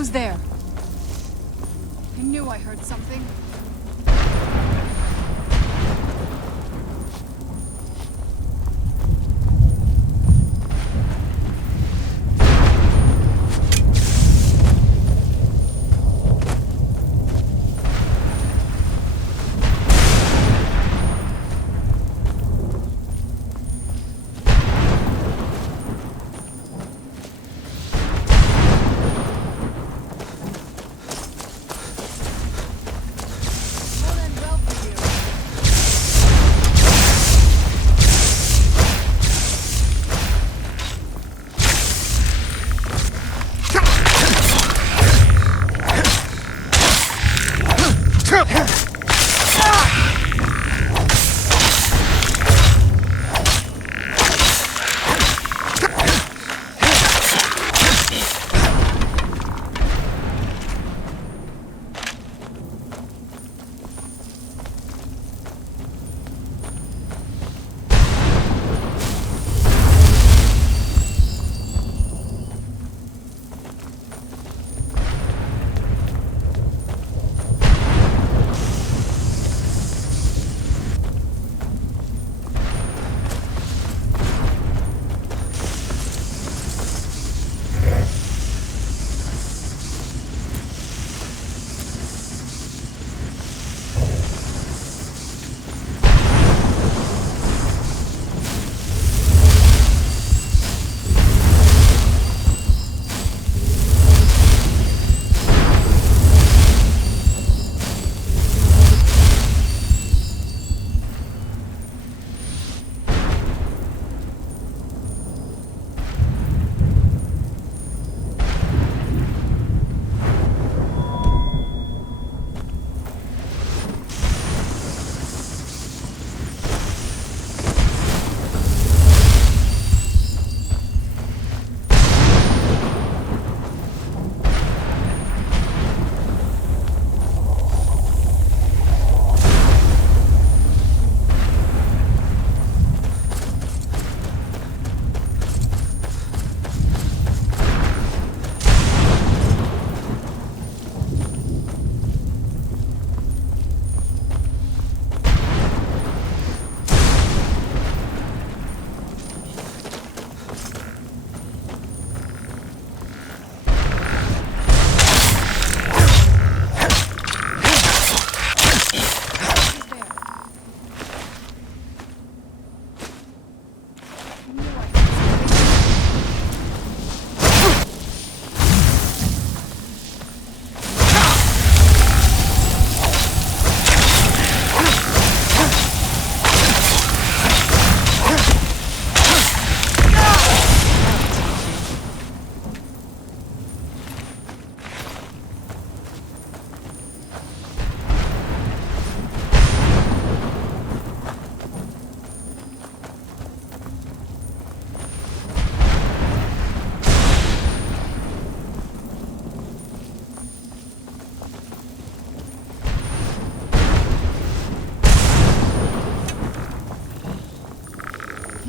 Who's there? I knew I heard something.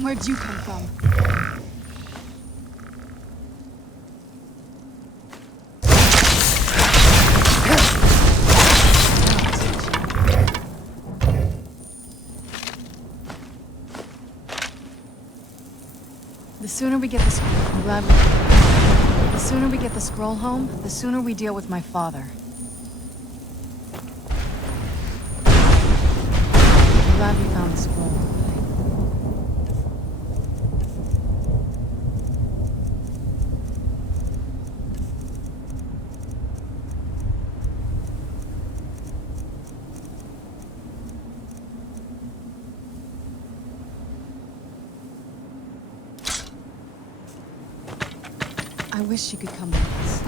Where'd you come from? The sooner we get the scroll home, the sooner we deal with my father. I'm glad we found the scroll. I wish she could come with us.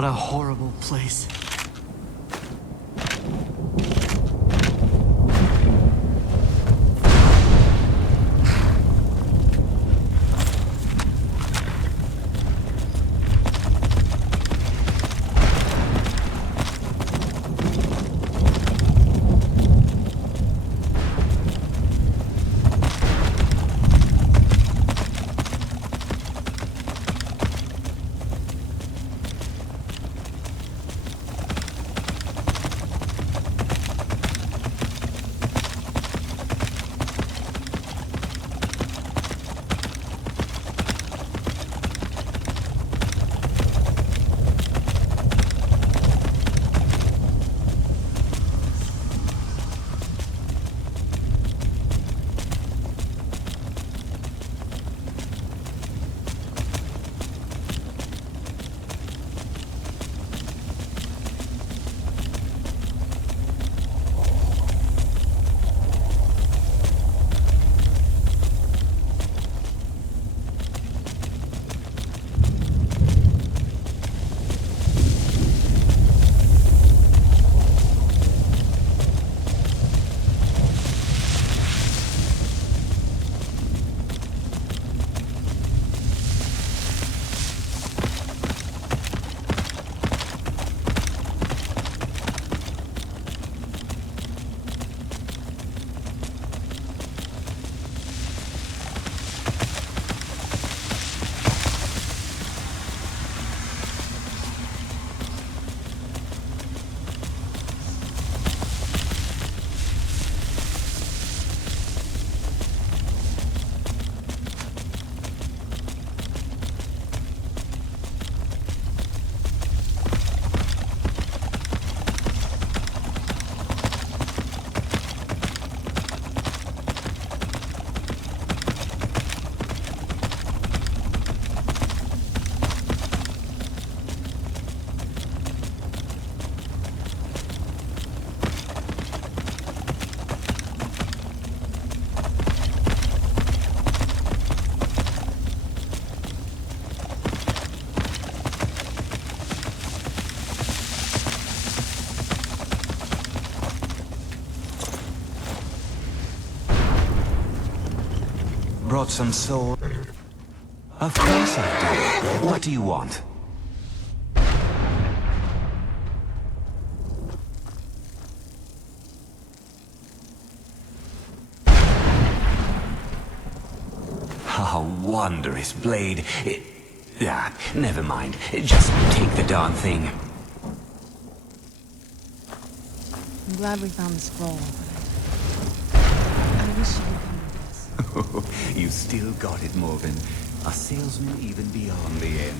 What a horrible place. Brought some soul. Of course I do. What do you want? Oh, wondrous blade. Never mind. Just take the darn thing. I'm glad we found the scroll, but I wish you would come with us. You still got it, Morgan. A salesman even beyond the end.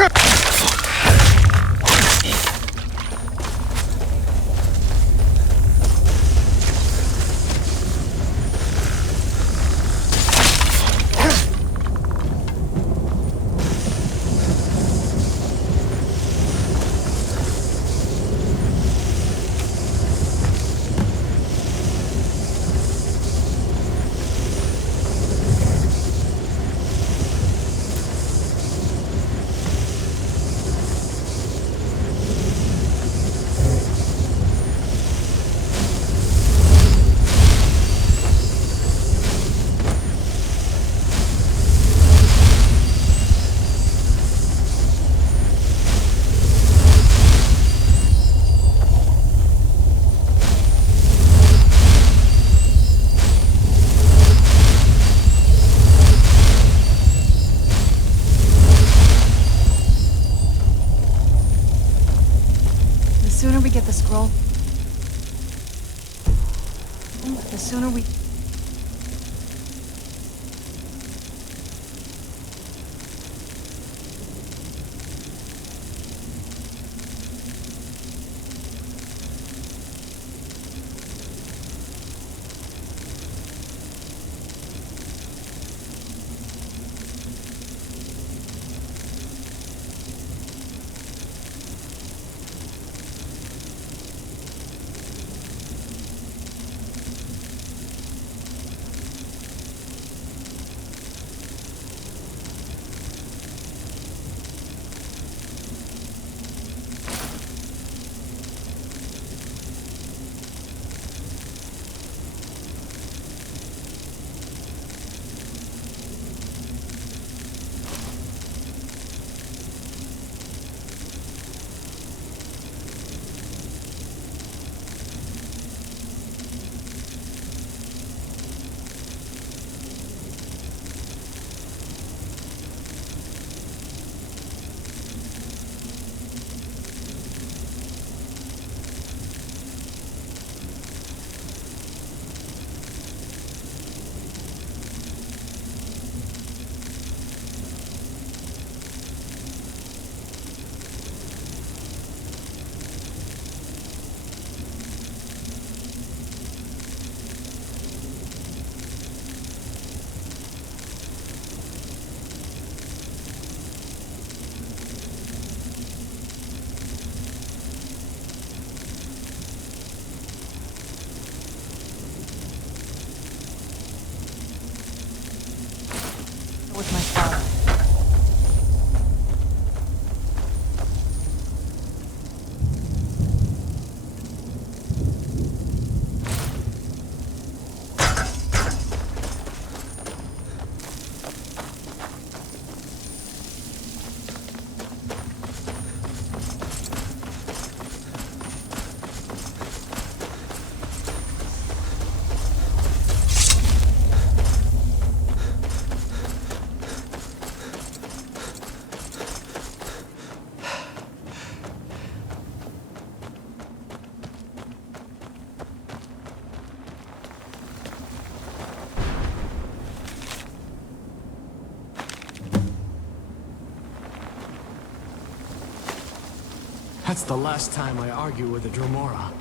The sooner we get the scroll, the sooner we... with my father. That's the last time I argue with a Dromora.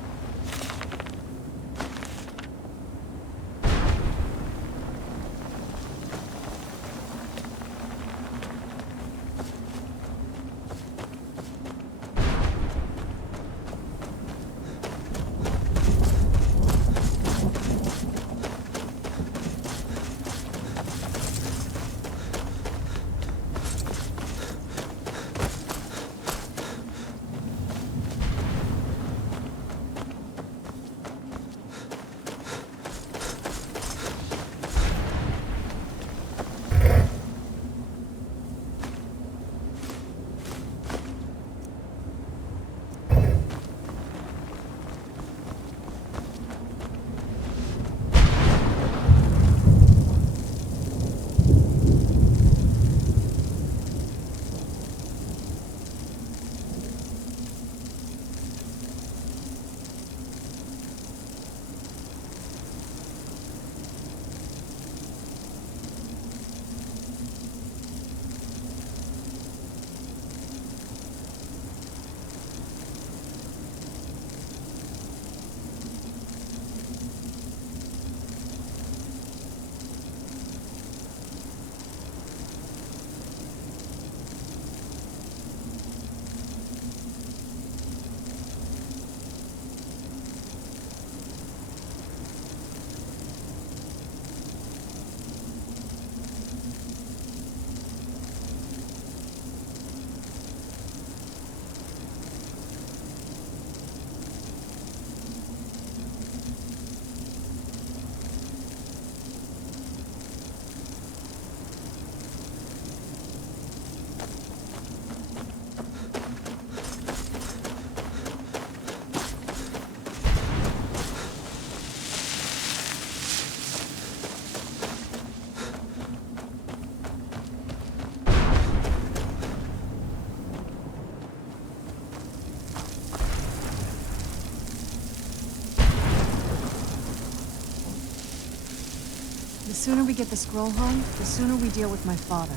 sooner we get the scroll home, the sooner we deal with my father.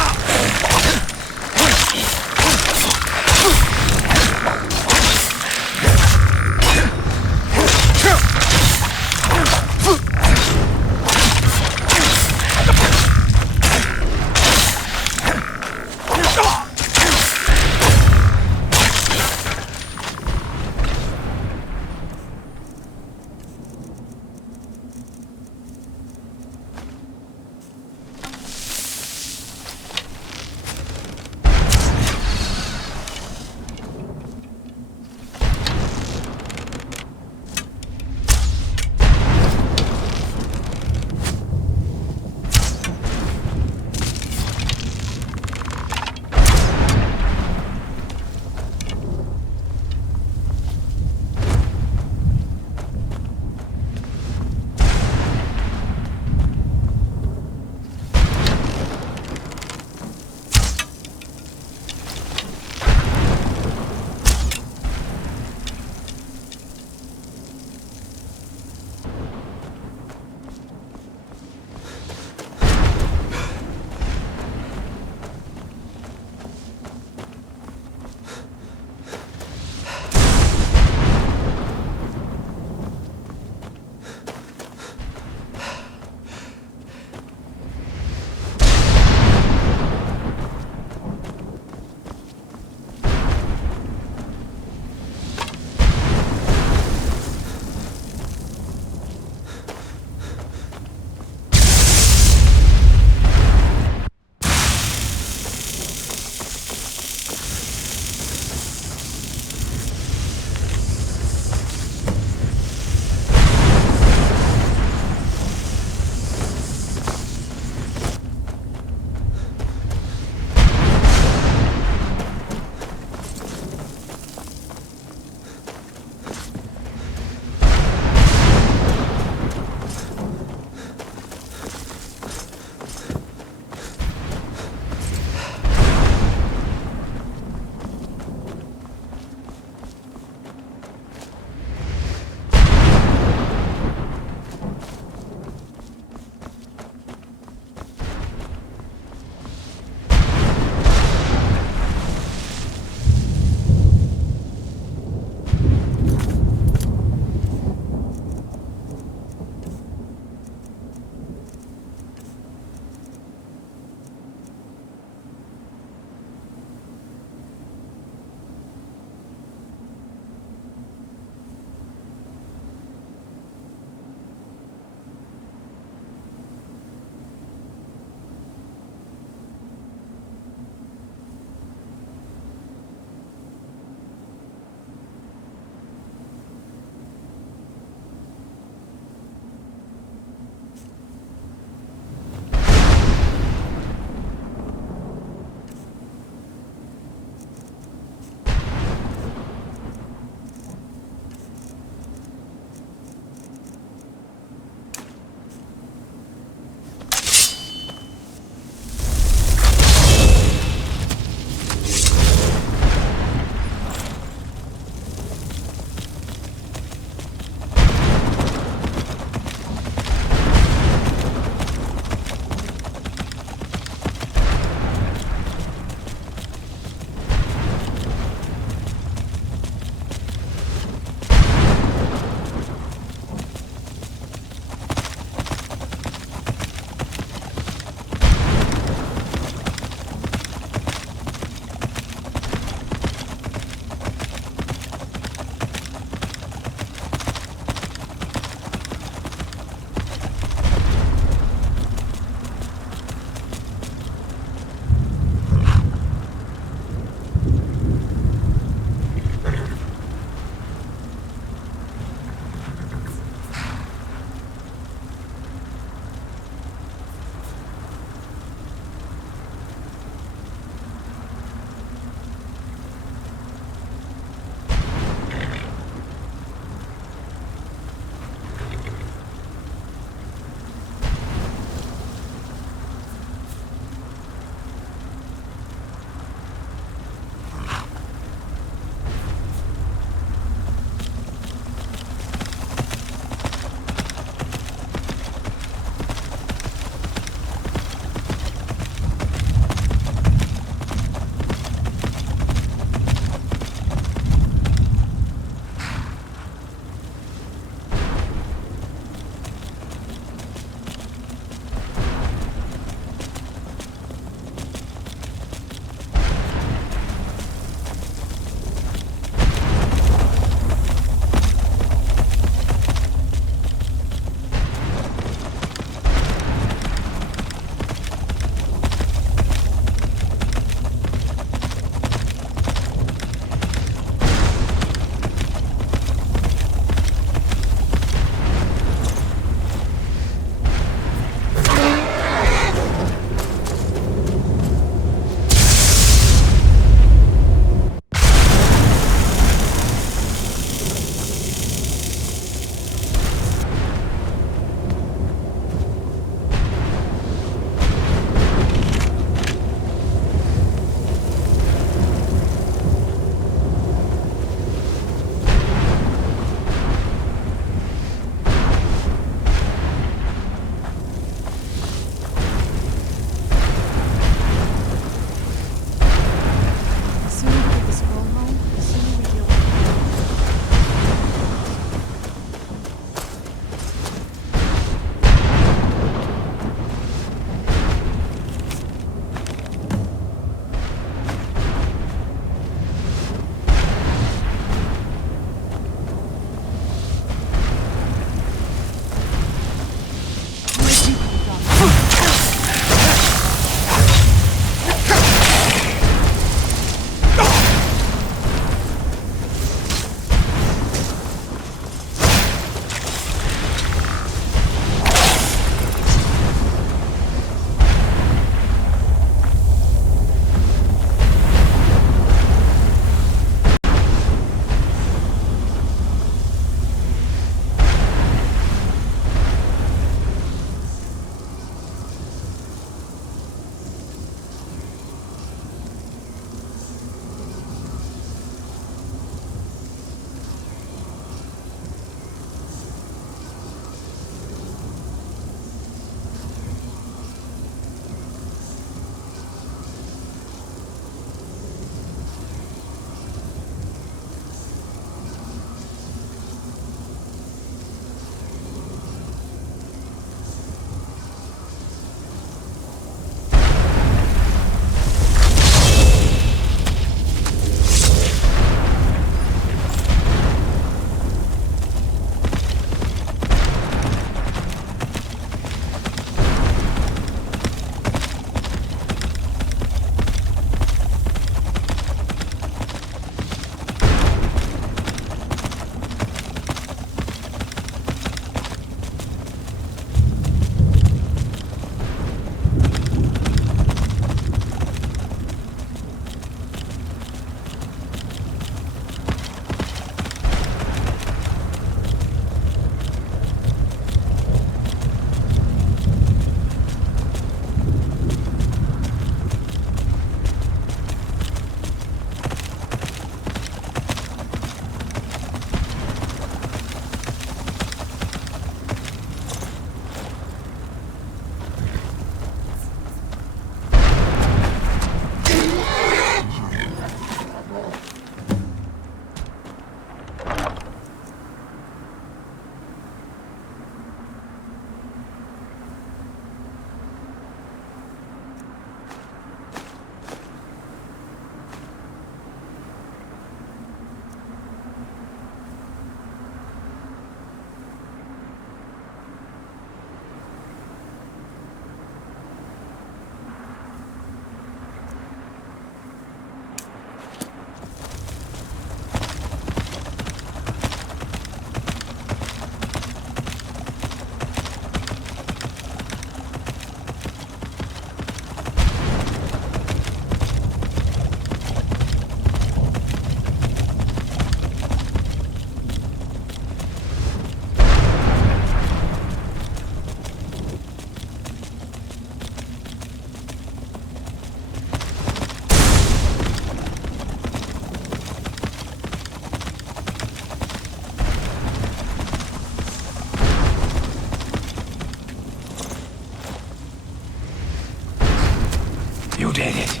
did it.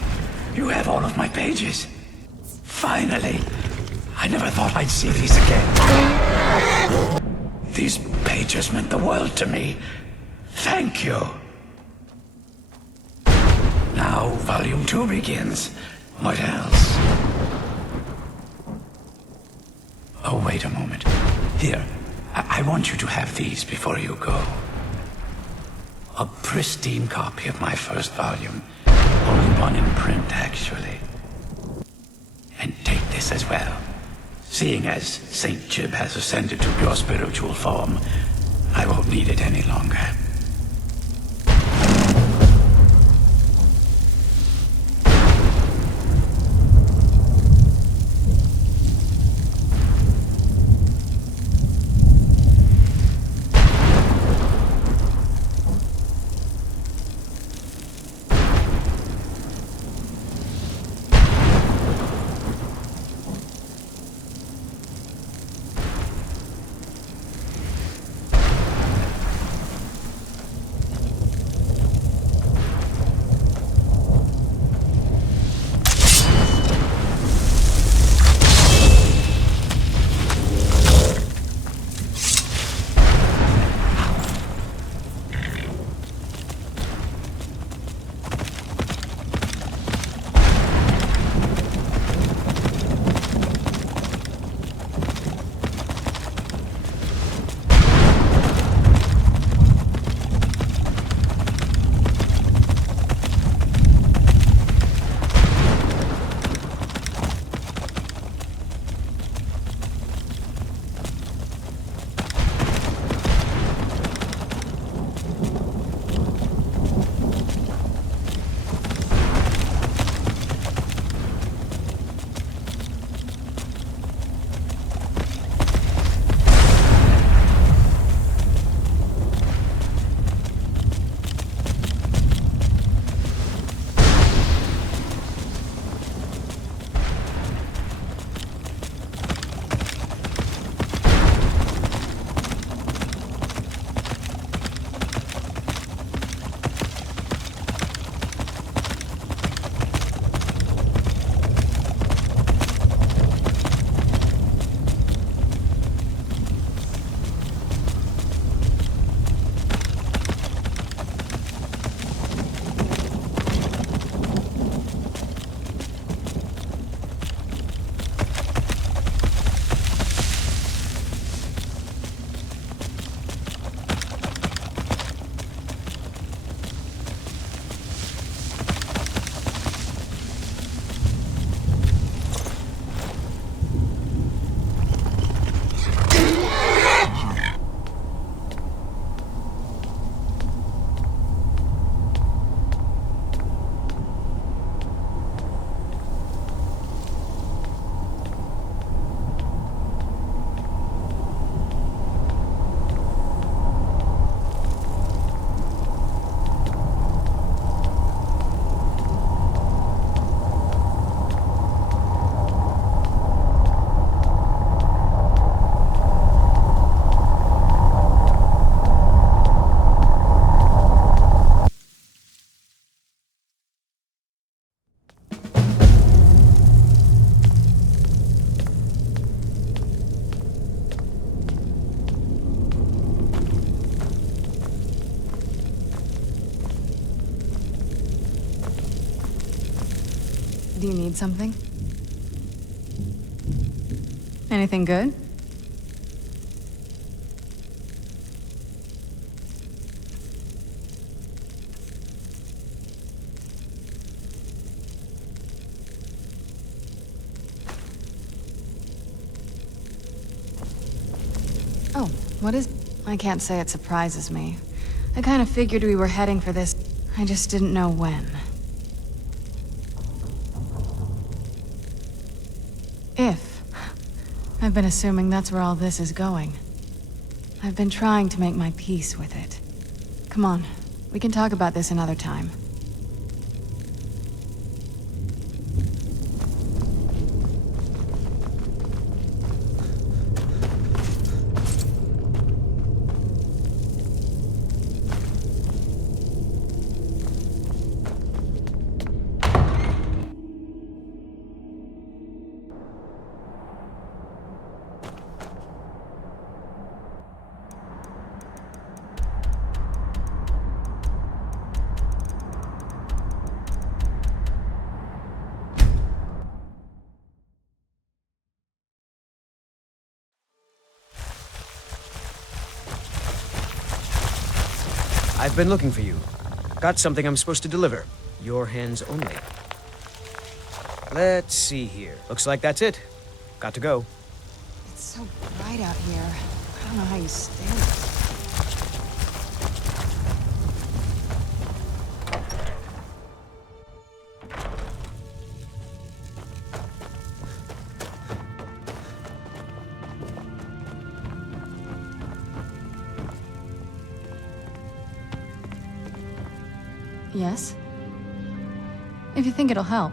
You have all of my pages. Finally. I never thought I'd see these again. These pages meant the world to me. Thank you. Now, Volume 2 begins. What else? Oh, wait a moment. Here, I want you to have these before you go. A pristine copy of my first volume. Only one in print, actually. And take this as well. Seeing as Saint Jib has ascended to pure spiritual form, I won't need it any longer. Do you need something? Anything good? Oh, what is... I can't say it surprises me. I kind of figured we were heading for this. I just didn't know when. If. I've been assuming that's where all this is going. I've been trying to make my peace with it. Come on, we can talk about this another time. I've been looking for you. Got something I'm supposed to deliver. Your hands only. Let's see here. Looks like that's it. Got to go. It's so bright out here. I don't know how you stand it. Yes? If you think it'll help.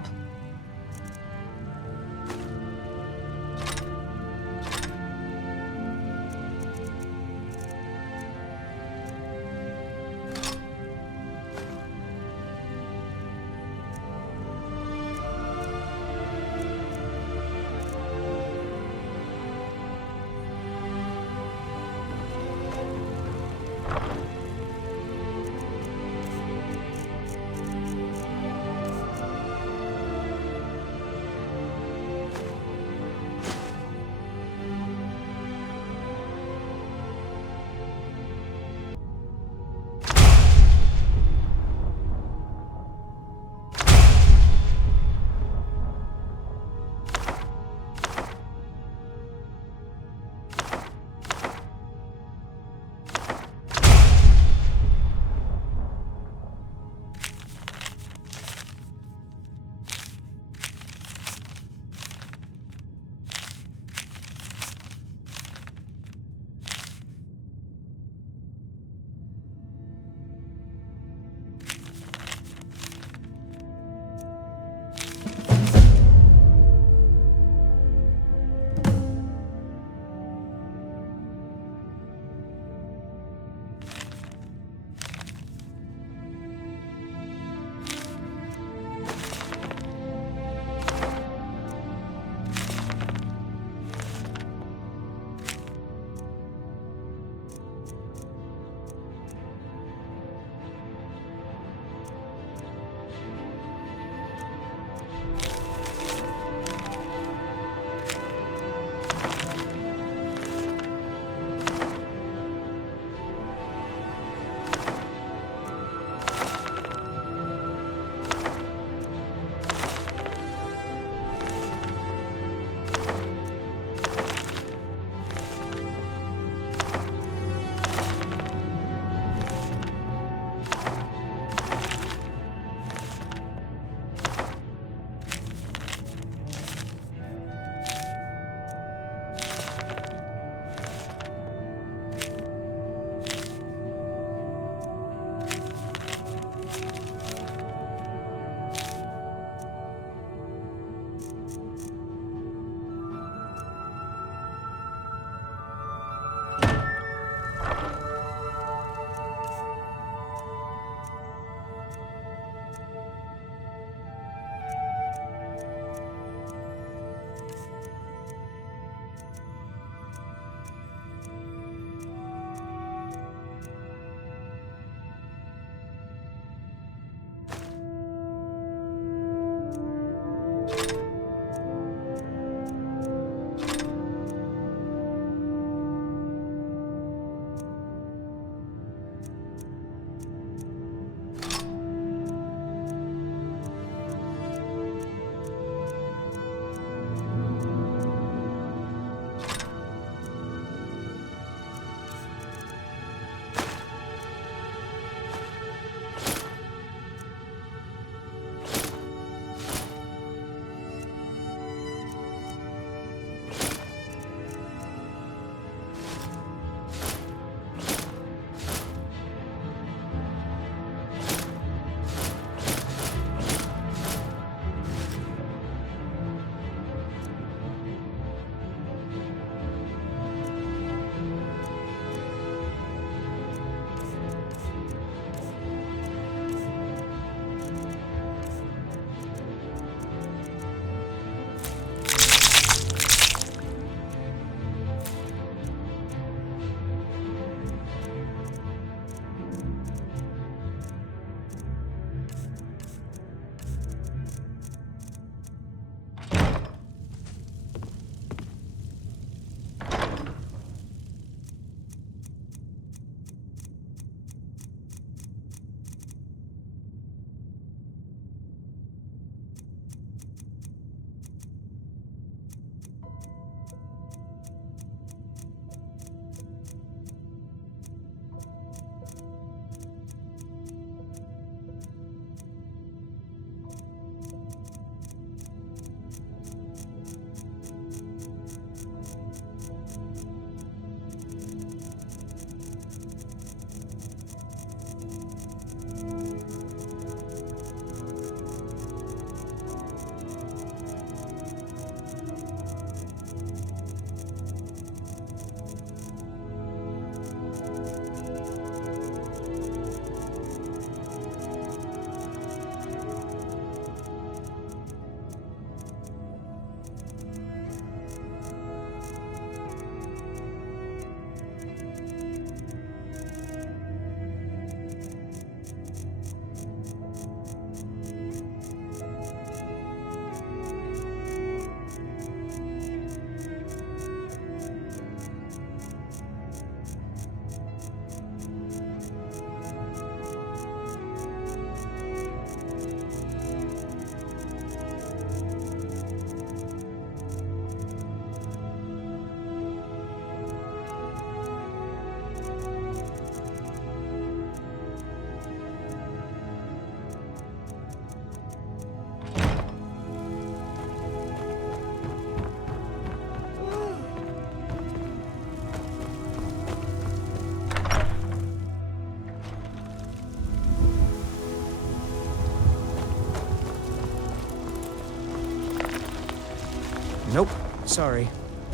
Nope. Sorry.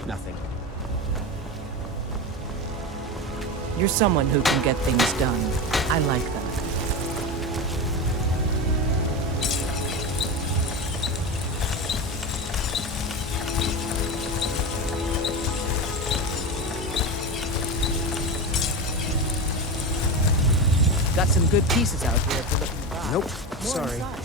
Nothing. You're someone who can get things done. I like that. Got some good pieces out here if you're looking to buy. Nope. More Sorry. inside.